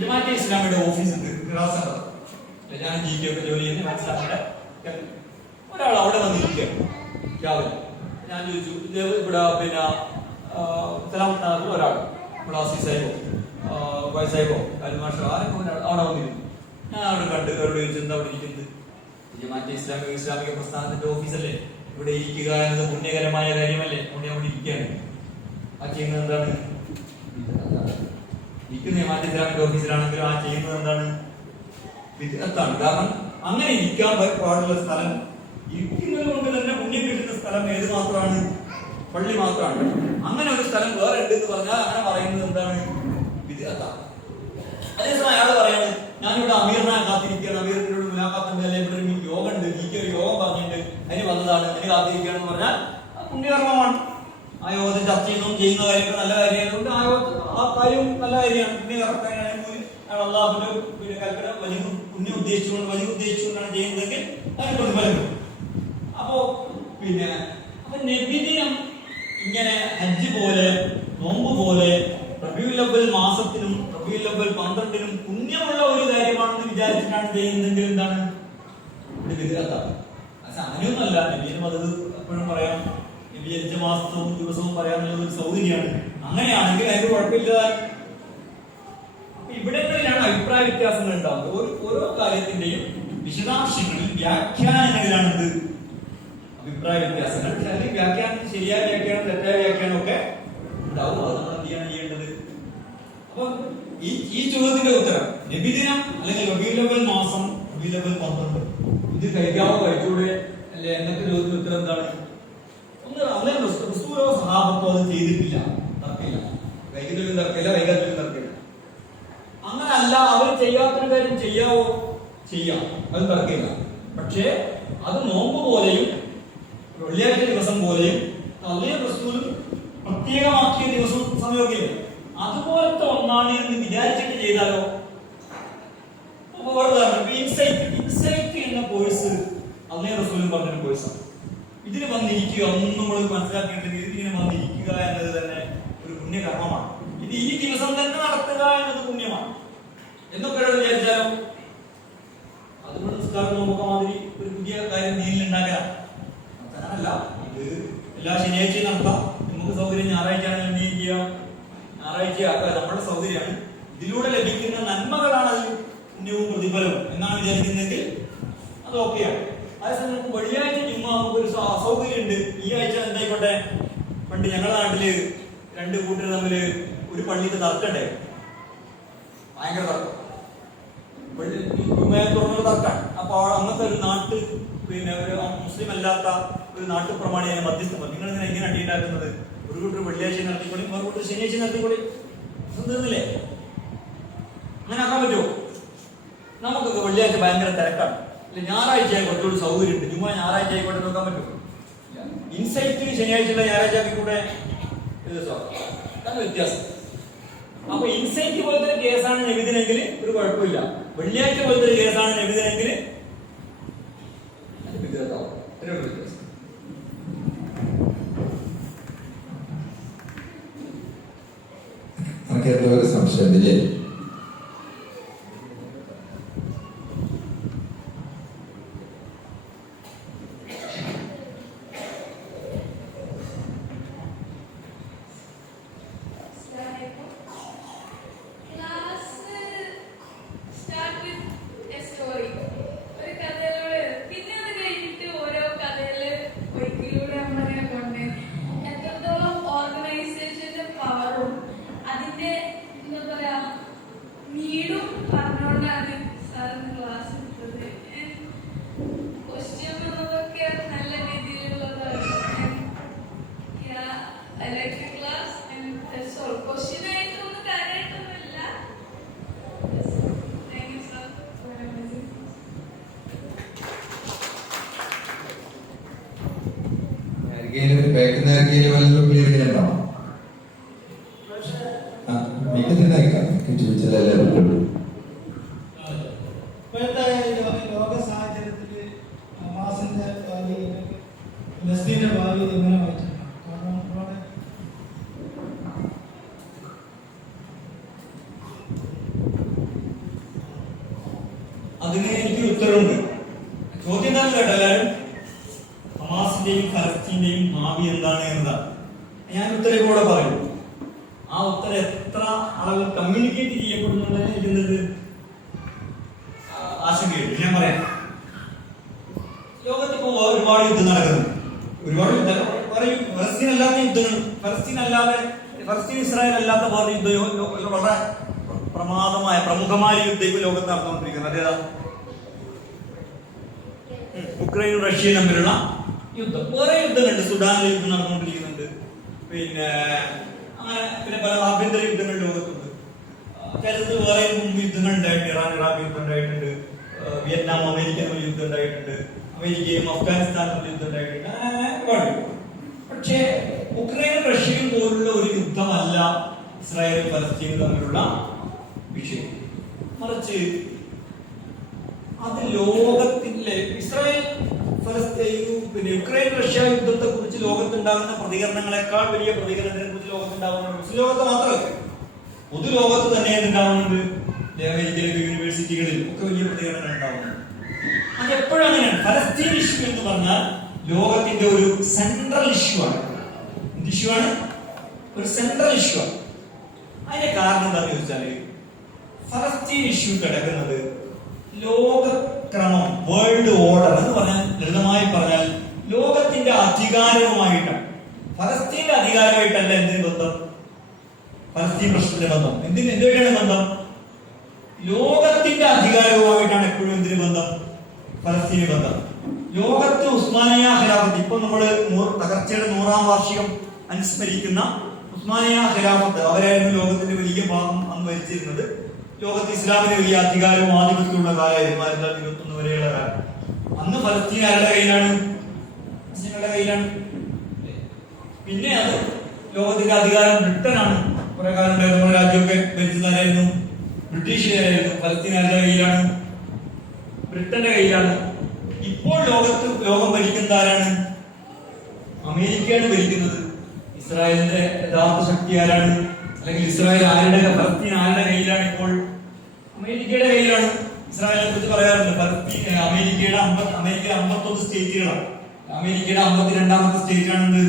ജമാഅത്തെ ഇസ്ലാമിയുടെ ഓഫീസുണ്ട്, ഞാൻ GK ഒക്കെ ജോലി ചെയ്യുന്ന മനസ്സിലാക്കേണ്ട ഒരാൾ അവിടെ വന്നിരിക്കുകയാണ് രാവിലെ. ഞാൻ ചോദിച്ചു, ഇവിടെ പിന്നെ സലാം ഒരാൾ ഇവിടെ ആസീസ് സാഹിബോ സാഹിബോ അൽമാഷോ ആരൊക്കെ അവിടെ വന്നിരുന്നു. ഞാൻ അവിടെ കണ്ട് അവരോട് ചോദിച്ചു, എന്താ അവിടെ ഇരിക്കുന്നത്? ജമാഅത്തെ ഇസ്ലാമിക പ്രസ്ഥാനത്തിന്റെ ഓഫീസല്ലേ, ഇവിടെ ഇരിക്കുക എന്നത് പുണ്യകരമായ കാര്യമല്ലേ, അവിടെ ഇരിക്കുകയാണ്. ആ ചെയ്യുന്നത് എന്താണ്? ഇരിക്കുന്ന ജമാഅത്തെ ഇസ്ലാമിന്റെ ഓഫീസിലാണെങ്കിലും ആ ചെയ്യുന്നത് എന്താണ്? വിദഅത്താണ്. കാരണം അങ്ങനെ ഇരിക്കാൻ പാടുള്ള സ്ഥലം, ഇരിക്കുന്നത് കൊണ്ട് തന്നെ പുണ്യം കിട്ടുന്ന സ്ഥലം ഏത് മാത്രമാണ്? പള്ളി മാത്രമാണ്. അങ്ങനെ ഒരു സ്ഥലം വേറെ ഉണ്ട് എന്ന് പറഞ്ഞാൽ അങ്ങനെ പറയുന്നത് എന്താണ്? വിദഅത്താണ്. അതേസമയം അയാൾ പറയുന്നത്, ഞാനിവിടെ അമീറിനെ കാത്തിരിക്കുകയാണ്, അമീറിനോട് മുലാഖാത്തുണ്ട്, അല്ലെങ്കിൽ ഇവിടെ ഒരു യോഗം ഉണ്ട്, എനിക്ക് ഒരു യോഗം പറഞ്ഞിട്ടുണ്ട്, അതിന് വന്നതാണ്, അതിന് കാത്തിരിക്കുകയാണെന്ന് പറഞ്ഞാൽ പുണ്യകർമ്മമാണ്. ആ യോഗത്തെ ചർച്ച ചെയ്യുന്ന കാര്യങ്ങൾ നല്ല കാര്യമായതുകൊണ്ട് ആ കാര്യം നല്ല കാര്യമാണ്, പുണ്യകർമ്മ. അള്ളാഹുവിന്റെ കൽപ്പന പുണ്യം ഉദ്ദേശിച്ചുകൊണ്ടാണ് ചെയ്യുന്നതെങ്കിൽ അതിന് പ്രതിഫലം. അപ്പൊ നബിദിനം ഇങ്ങനെ ഹജ്ജ് പോലെ നോമ്പ് പോലെ റബീഉൽ അവ്വൽ മാസത്തിനും റബീഉൽ അവ്വൽ 12-നും പുണ്യമുള്ള ഒരു കാര്യമാണെന്ന് വിചാരിച്ചിട്ടാണ് ചെയ്യുന്നതെങ്കിൽ എന്താണ്? ഇത് വിദഅത്താണ്. അങ്ങനെയൊന്നുമല്ല. നബിദിനം അത് എപ്പോഴും പറയാം, നബി ജനിച്ച മാസവും ദിവസവും പറയാനുള്ള ഒരു സൗകര്യമാണ്. അങ്ങനെയാണെങ്കിൽ അതിന് കുഴപ്പമില്ല. ഇവിടങ്ങളിലാണ് അഭിപ്രായ വ്യത്യാസങ്ങൾ ഉണ്ടാവുന്നത്. ഓരോ കാര്യത്തിന്റെയും വിശദാംശങ്ങളിൽ വ്യാഖ്യാനങ്ങളിലാണ് ഇത് അഭിപ്രായ വ്യത്യാസങ്ങൾ. അല്ലെങ്കിൽ വ്യാഖ്യാനം ശരിയായ വ്യാഖ്യാനം തെറ്റായ വ്യാഖ്യാനം ഒക്കെ ഉണ്ടാവും. അത് നമ്മൾ എന്താണ് ചെയ്യേണ്ടത്? അപ്പൊ ഈ ചോദ്യത്തിന്റെ ഉത്തരം നബിദിനം അല്ലെങ്കിൽ റബീഉൽ അവ്വൽ മാസം, റബീഉൽ അവ്വൽ 12 ഇത് കഴിക്കാവോ കഴിച്ചൂടെ അല്ലെ എന്നൊക്കെ ചോദ്യത്തിന്റെ ഉത്തരം എന്താണ്? ഒന്ന് റസൂലോ സഹാബത്തോ അത് ചെയ്തിട്ടില്ല, തർക്കമില്ല. വൈകുന്നേരം തർക്കമില്ല, വൈകാത്തിലും തർക്കമില്ല. അങ്ങനെ അല്ല, അവർ ചെയ്യാത്തൊരു കാര്യം ചെയ്യാം, അത് തർക്കമില്ല. പക്ഷേ അത് നോമ്പ് പോലെയും വെള്ളിയാഴ്ച ദിവസം പോലെയും അള്ളാഹു റസൂലും പ്രത്യേകമാക്കിയ ദിവസം സമയമൊക്കെ അതുപോലത്തെ ഒന്നാണ് എന്ന് വിചാരിച്ചിട്ട് ചെയ്താലോ? ഇൻസൈറ്റ് എന്ന കോഴ്സ് അള്ളാഹു റസൂലും പറഞ്ഞൊരു കോഴ്സാണ്. ഇതിന് വന്നിരിക്കുക, ഒന്നും നമ്മൾ മനസ്സിലാക്കേണ്ടത് ഇതിന് വന്നിരിക്കുക എന്നത് തന്നെ ഒരു പുണ്യകർമ്മമാണ്. ഇത് ഈ ദിവസം തന്നെ നടത്തുക എന്നത് പുണ്യമാണ് എന്നൊക്കെ വിചാരിച്ചാലോ? അതുകൊണ്ട് നിസ്കാരം നോക്കുക മാതിരി ഒരു പുതിയ കാര്യം നീലിലുണ്ടാക്കാം. അങ്ങനല്ല, ഇത് എല്ലാ ശനിയാഴ്ചയും നടത്താം. നമുക്ക് സൗകര്യം ഞായറാഴ്ച ആണെങ്കിൽ നീ ചെയ്യാം, ഞായറാഴ്ച ആക്കുക, നമ്മുടെ സൗകര്യമാണ്. ഇതിലൂടെ ലഭിക്കുന്ന നന്മകളാണ് അതിൽ പുണ്യവും പ്രതിഫലവും എന്നാണ് വിചാരിക്കുന്നതെങ്കിൽ അത് ഓക്കെയാണ്. അതേസമയം നമുക്ക് വെള്ളിയാഴ്ച ജുമ്മ നമുക്കൊരു അസൗകര്യം ഉണ്ട്. ഈ ആഴ്ച എന്തായിക്കോട്ടെ, പണ്ട് ഞങ്ങളുടെ നാട്ടില് 2 കൂട്ടർ തമ്മിൽ ഒരു പള്ളിയിൽ തർക്കണ്ടേ, ഭയങ്കര തർക്കം, തുറന്നുള്ള തർക്കാണ്. അപ്പൊ അന്നത്തെ ഒരു ഒരു മുസ്ലിം അല്ലാത്ത ഒരു നാട്ടുപ്രമാണിയെ മധ്യസ്ഥം, നിങ്ങൾ ഇങ്ങനെ എങ്ങനെ അടിയുണ്ടാക്കുന്നത്? ഒരു കൂട്ടർ വെള്ളിയാഴ്ച നടത്തിക്കൊള്ളി, വേറെ കൂട്ടർ ശനിയാഴ്ച നടത്തിക്കൊള്ളി, തീർന്നില്ലേ? അങ്ങനെ ആക്കാൻ പറ്റുമോ? നമുക്കൊക്കെ വെള്ളിയാഴ്ച ഭയങ്കര തിരക്കാണ്, അല്ലെ ഞായറാഴ്ച കുറച്ചുകൂടി സൗകര്യം ഉണ്ട്, ചുമ്മാ ഞായറാഴ്ച ആയിക്കോട്ടെ നോക്കാൻ പറ്റുമോ? ഇൻസൈറ്റ് ശനിയാഴ്ച ഞായറാഴ്ച ആക്കിക്കൂടെ? വ്യത്യാസം. അപ്പൊ ഇൻസൈറ്റ് പോലത്തെ ഒരു കേസാണ് നബിദിനെങ്കിൽ ഒരു കുഴപ്പമില്ല. വെള്ളിയാഴ്ച പോലത്തെ ഒരു കേസാണ് നബിദിനെങ്കിൽ ഒരു സംശയത്തില്ലേ? ബാക്കിൽ വല്ലതും ക്ലിയർ ചെയ്യണ്ടോ? മിക്ക തന്നെ അയക്കാം. ചോദിച്ചാലല്ലേ പറ്റുള്ളൂ. ഇപ്പോഴത്തെ ലോക സാഹചര്യത്തിൽ ഹമാസിന്റെ ഭാവി, ഫലസ്തീന്റെ ഭാവി എങ്ങനെ വായിച്ചിട്ടുണ്ട്? കാരണം ഒരുപാട് അതിന് എനിക്ക് ഉത്തരവുണ്ട്. ചോദ്യം എന്താണെന്ന് കേട്ടോ എല്ലാവരും? ഹമാസിന്റെയും ഫലസ്തീന്റെയും ഭാവി എന്താണ് എന്നതാണ്. ഞാൻ ഉത്തരം കൂടെ പറയും. ആ ഉത്തരം എത്ര ആളുകൾ കമ്മ്യൂണിക്കേറ്റ് ചെയ്യപ്പെടുന്നുണ്ടെന്ന് ഇരിക്കുന്നത് ആശങ്കയുണ്ട്. ഞാൻ പറയാം. ലോകത്തിപ്പോ ഒരുപാട് യുദ്ധം നടക്കുന്നു. ഒരുപാട് പറയും ഫലസ്തീൻ അല്ലാത്ത യുദ്ധങ്ങൾ, ഫലസ്തീൻ ഇസ്രായേൽ അല്ലാത്ത വേറെ യുദ്ധം വളരെ പ്രമാദമായ പ്രമുഖമായ യുദ്ധം ഇപ്പൊ ലോകത്ത് നടന്നുകൊണ്ടിരിക്കുന്നത്. അതേതാ? ഉക്രൈനും റഷ്യയും തമ്മിലുള്ള യുദ്ധം. വേറെ യുദ്ധങ്ങളുണ്ട്. സുഡാനിൽ യുദ്ധം നടന്നുകൊണ്ടിരിക്കുന്നുണ്ട്. പിന്നെ പല ആഭ്യന്തര യുദ്ധങ്ങൾ ലോകത്തുണ്ട്. കേരളത്തിൽ വേറെ മുമ്പ് യുദ്ധങ്ങൾ ഉണ്ടായിട്ടുണ്ട്. ഇറാൻ ഇറാഖ് യുദ്ധം ഉണ്ടായിട്ടുണ്ട്. വിയറ്റ്നാം അമേരിക്ക തമ്മിൽ യുദ്ധം ഉണ്ടായിട്ടുണ്ട്. അമേരിക്കയും അഫ്ഗാനിസ്ഥാൻ തമ്മിൽ യുദ്ധം ഉണ്ടായിട്ടുണ്ട്. അങ്ങനെ ഒരുപാട്. പക്ഷേ ഉക്രൈനും റഷ്യയും പോലുള്ള ഒരു യുദ്ധമല്ല ഇസ്രായേലും ഫലസ്തീനും തമ്മിലുള്ള വിഷയം. മറിച്ച് അത് ലോകത്തിലെ ഇസ്രായേൽ പിന്നെ യുക്രൈൻ റഷ്യ യുദ്ധത്തെ കുറിച്ച് ലോകത്തുണ്ടാകുന്ന പ്രതികരണങ്ങളെക്കാൾ വലിയ പ്രതികരണത്തിനെ കുറിച്ച് ലോകത്തുണ്ടാകുന്നുണ്ട്. ലോകത്ത് മാത്രമല്ല, പൊതുലോകത്ത് തന്നെ എന്തുണ്ടാവുന്നുണ്ട്? അമേരിക്കയിലെ യൂണിവേഴ്സിറ്റികളിൽ ഒക്കെ വലിയ പ്രതികരണങ്ങൾ ഉണ്ടാവുന്നുണ്ട്. അതെപ്പോഴും അങ്ങനെയാണ്. ഫലസ്തീൻ ഇഷ്യൂ എന്ന് പറഞ്ഞാൽ ലോകത്തിന്റെ ഒരു സെൻട്രൽ ഇഷ്യൂ ആണ്. എന്ത് ഇഷ്യൂ ആണ്? ഒരു സെൻട്രൽ ഇഷ്യൂ ആണ്. അതിന്റെ കാരണം എന്താണെന്ന് ചോദിച്ചാല്, ഫലസ്തീൻ ഇഷ്യൂ കിടക്കുന്നത് ലോകക്രമം, വേൾഡ് ഓർഡർ എന്ന് പറഞ്ഞാൽ, ലളിതമായി പറഞ്ഞാൽ ലോകത്തിന്റെ അധികാരവുമായിട്ടാണ്. ഫലസ്തീന്റെ അധികാരമായിട്ടല്ല എന്തിന് ബന്ധം? ഫലസ്തീൻ പ്രശ്നത്തിന്റെ ബന്ധം എന്തുമായിട്ടാണ് ബന്ധം? ലോകത്തിന്റെ അധികാരവുമായിട്ടാണ് എപ്പോഴും എന്തിന് ബന്ധം? ഫലസ്തീന് ബന്ധം. ലോകത്ത് ഉസ്മാനിയ ഖിലാഫത്ത്, ഇപ്പൊ നമ്മള് തകർച്ചയുടെ 100ാം വാർഷികം അനുസ്മരിക്കുന്ന ഉസ്മാനിയ ഖിലാഫത്ത്, അവരായിരുന്നു ലോകത്തിന്റെ വലിയ ഭാഗം അന്ന് ഭരിച്ചിരുന്നത്. ലോകത്ത് ഇസ്ലാമിന് വലിയ അധികാരവും ആധിപത്യമുള്ള കാലമായിരുന്നു 1921 വരെയുള്ള കാലം. അന്ന് ഫലസ്തീൻ ആരുടെ കയ്യിലാണ്? മുസ്ലിങ്ങളുടെ കയ്യിലാണ്. പിന്നെ അത് ലോകത്തിന്റെ അധികാരം ബ്രിട്ടനാണ്. കുറെ കാലം നമ്മുടെ രാജ്യമൊക്കെ ഭരിച്ചതാരായിരുന്നു? ബ്രിട്ടീഷുകാരായിരുന്നു. ഫലസ്തീൻ ആരുടെ കയ്യിലാണ്? ബ്രിട്ടന്റെ കയ്യിലാണ്. ഇപ്പോൾ ലോകം ഭരിക്കുന്നത് ആരാണ്? അമേരിക്കയാണ് ഭരിക്കുന്നത്. ഇസ്രായേലിന്റെ യഥാർത്ഥ ശക്തി ആരാണ്? അല്ലെങ്കിൽ ഇസ്രായേൽ ഫലസ്തീൻ ആരുടെ കയ്യിലാണ് ഇപ്പോൾ? അമേരിക്കയുടെ കയ്യിലാണ്. ഇസ്രായേലിനെ കുറിച്ച് പറയാറുണ്ട്, അമേരിക്കയുടെ 51 സ്റ്റേറ്റുകളാണ്. അമേരിക്കയുടെ 52ാമത്തെ സ്റ്റേറ്റാണ്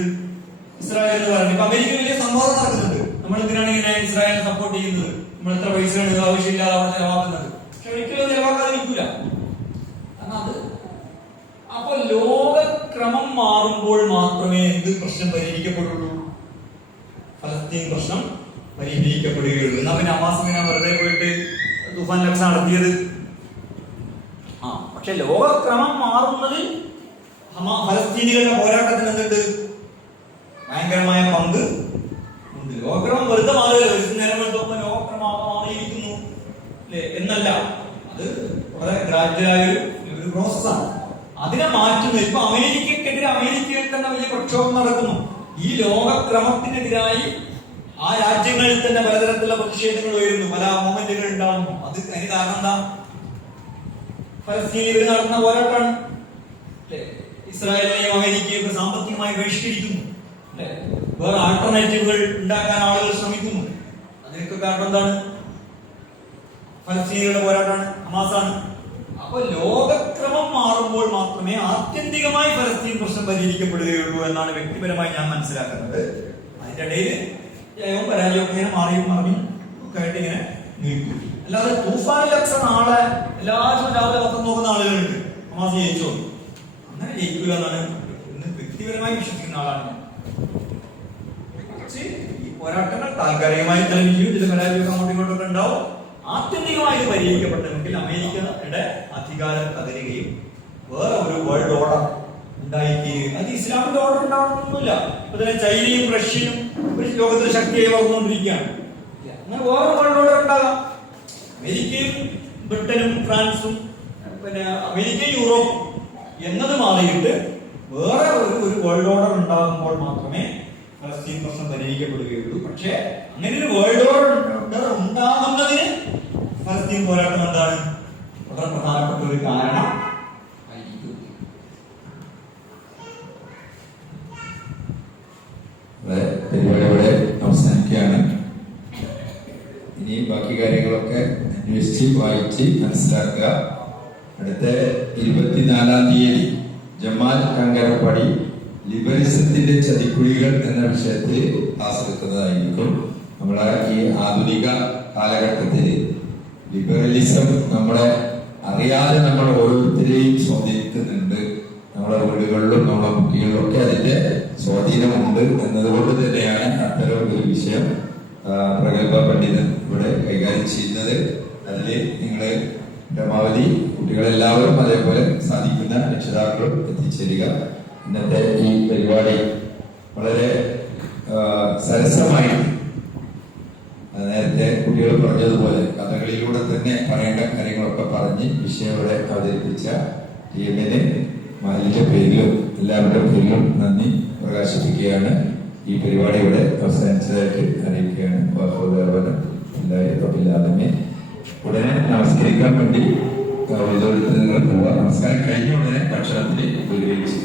ഇസ്രായേൽ എന്ന് പറയുന്നത്. ഇപ്പൊ അമേരിക്ക വലിയ സംവാദം നടക്കുന്നുണ്ട്. നമ്മൾ എന്തിനാണ് ഇങ്ങനെ ഇസ്രായേലിനെ സപ്പോർട്ട് ചെയ്യുന്നത്? നമ്മൾ എത്ര പൈസയാണ് ആവശ്യമില്ലാതെ അവിടെ ചെലവാക്കുന്നത്? പക്ഷെ ഒരിക്കലും ചെലവാക്കാതിരിക്കൂല. അപ്പൊ ലോകക്രമം മാറുമ്പോൾ മാത്രമേ എന്ത് പ്രശ്നം പരിഹരിക്കപ്പെടുള്ളൂ? ഫലസ്തീൻ പ്രശ്നം പരിഹരിക്കപ്പെടുകയുള്ളൂ. എന്നാ പിന്നെ ഹമാസ് ഇങ്ങനെ വെറുതെ പോയിട്ട് തുഫാൻ ലക്ഷം നടത്തിയത്? പക്ഷെ ലോകക്രമം മാറുന്നതിൽ ഫലസ്തീനികളുടെ പോരാട്ടത്തിന് എന്തുണ്ട്? ഭയങ്കരമായ പങ്ക് ഉണ്ട്. ലോകക്രമം വെറുതെ മാറുകയല്ലോ. നേരം വെളുത്തപ്പോൾ ലോകക്രമം മാറിയിരിക്കുന്നു എന്നല്ല, അത് വളരെ ഗ്രാജുവലായ ഒരു പ്രോസസ്സാണ്. അതിനെ മാറ്റുന്നത് ഇപ്പൊ അമേരിക്കക്കെതിരെ അമേരിക്കയിൽ തന്നെ വലിയ പ്രക്ഷോഭം നടക്കുന്നു. ഈ ലോകക്രമത്തിനെതിരായി ആ രാജ്യങ്ങളിൽ തന്നെ പലതരത്തിലുള്ള പ്രതിഷേധങ്ങൾ ഉയരുന്നു, പല മൂവ്മെന്റുകൾ ഉണ്ടാവുന്നു. അതിന് കാരണം എന്താ? ഫലസ്തീനിൽ നടന്ന പോരാട്ടമാണ്. ഇസ്രായേലിനെയും അമേരിക്കയും സാമ്പത്തികമായി ബഹിഷ്കരിക്കുന്നു. വേറെ ആൾട്ടർനേറ്റീവുകൾ ഉണ്ടാക്കാൻ ആളുകൾ ശ്രമിക്കുന്നു. അതിനൊക്കെ കാരണം എന്താണ്? ഫലസ്തീനികളുടെ പോരാട്ടമാണ്, ഹമാസാണ്. അപ്പൊ ലോകക്രമം മാറുമ്പോൾ മാത്രമേ ആത്യന്തികമായി ഫലസ്തീൻ പ്രശ്നം പരിഹരിക്കപ്പെടുകയുള്ളൂ എന്നാണ് വ്യക്തിപരമായി ഞാൻ മനസ്സിലാക്കുന്നത്. അതിന്റെ ഇടയിൽ ജയവും പരാജയവും ഇങ്ങനെ മാറിയും മറിയും ഒക്കെ ആയിട്ട് ഇങ്ങനെ നീക്കും. അല്ലാതെ തൂഫാൻ ലക്ഷ നാളെ എല്ലാവരും രാവിലെ പത്രം നോക്കുന്ന ആളുകളുണ്ട്, ഹമാസ് ജയിച്ചോ? അങ്ങനെ ജയിക്കുക എന്നാണ് വ്യക്തിപരമായി വിശ്വസിക്കുന്ന ആളാണ് ഞാൻ. ഈ പോരാട്ടങ്ങൾ താൽക്കാലികമായി തെളിയിക്കുകയും ചില പരാജയമൊക്കെ അങ്ങോട്ടും ഇങ്ങോട്ടൊക്കെ ഉണ്ടാവും. ആത്യന്തികമായി പരിഹരിക്കപ്പെട്ടെങ്കിൽ അമേരിക്കയുടെ അധികാരം തകരുകയും വേറെ ഒരു വേൾഡ് ഓർഡർ ഉണ്ടായിരിക്കുകയും, അത് ഇസ്ലാമിന്റെ ഓർഡർ ഉണ്ടാവണമെന്നൊന്നുമില്ല. ഇപ്പൊ തന്നെ ചൈനയും റഷ്യയും ലോകത്തിലെ ശക്തിയായി വളർന്നുകൊണ്ടിരിക്കുകയാണ്. അങ്ങനെ വേറെ വേൾഡ് ഓർഡർ ഉണ്ടാകാം. അമേരിക്കയും ബ്രിട്ടനും ഫ്രാൻസും പിന്നെ അമേരിക്കയും യൂറോപ്പും എന്നത് മാറിയിട്ട് വേറെ ഒരു വേൾഡ് ഓർഡർ ഉണ്ടാകുമ്പോൾ മാത്രമേ ഫലസ്തീൻ പ്രശ്നം പരിഹരിക്കപ്പെടുകയുള്ളൂ. പക്ഷേ അങ്ങനെ ഒരു വേൾഡ് ഓർഡർ ഉണ്ടാകുന്നതിന് ഫലസ്തീൻ പോരാട്ടം എന്താണ് വളരെ പ്രധാനപ്പെട്ട ഒരു കാരണം ആയിരിക്കും. പരിപാടി ഇവിടെ അവസാനിക്കുകയാണ്. ഇനി ബാക്കി കാര്യങ്ങളൊക്കെ അന്വേഷിച്ച് വായിച്ച് മനസ്സിലാക്കുക. അടുത്ത 24-ാം തീയതി ജമാൽ കങ്കരപ്പടി ലിബറിസത്തിന്റെ ചതിക്കുഴികൾ എന്ന വിഷയത്തിൽ ക്ലാസ് എടുക്കുന്നതായിരിക്കും. നമ്മളെ ഈ ആധുനിക കാലഘട്ടത്തിൽ ലിബറലിസം നമ്മളെ അറിയാതെ നമ്മൾ ഓരോരുത്തരെയും സ്വാധീനിക്കുന്നുണ്ട്. നമ്മുടെ വീടുകളിലും നമ്മുടെ കുട്ടികളിലും ഒക്കെ അതിന്റെ സ്വാധീനമുണ്ട് എന്നതുകൊണ്ട് തന്നെയാണ് അത്തരം ഒരു വിഷയം പ്രഗത്ഭ പണ്ഡിതൻ ഇവിടെ കൈകാര്യം ചെയ്യുന്നത്. അതിൽ നിങ്ങൾ പരമാവധി കുട്ടികളെല്ലാവരും അതേപോലെ സാധിക്കുന്ന രക്ഷിതാക്കളും എത്തിച്ചേരുക. ഇന്നത്തെ ഈ പരിപാടി വളരെ സരസമായിട്ട് നേരത്തെ കുട്ടികൾ പറഞ്ഞതുപോലെ കഥകളിലൂടെ തന്നെ പറയേണ്ട കാര്യങ്ങളൊക്കെ പറഞ്ഞ് വിഷയം ഇവിടെ അവതരിപ്പിച്ച ടീമിന് മാലിന്റെ പേരിലും എല്ലാവരുടെ പേരിലും നന്ദി പ്രകാശിപ്പിക്കുകയാണ്. ഈ പരിപാടി ഇവിടെ അവസാനിച്ചതായിട്ട് അറിയിക്കുകയാണ്. ഉടനെ നമസ്കരിക്കാൻ വേണ്ടി നിങ്ങൾ പോവുക. നമസ്കാരം കഴിഞ്ഞ ഉടനെ ഭക്ഷണത്തിന് ഉപയോഗിച്ചു.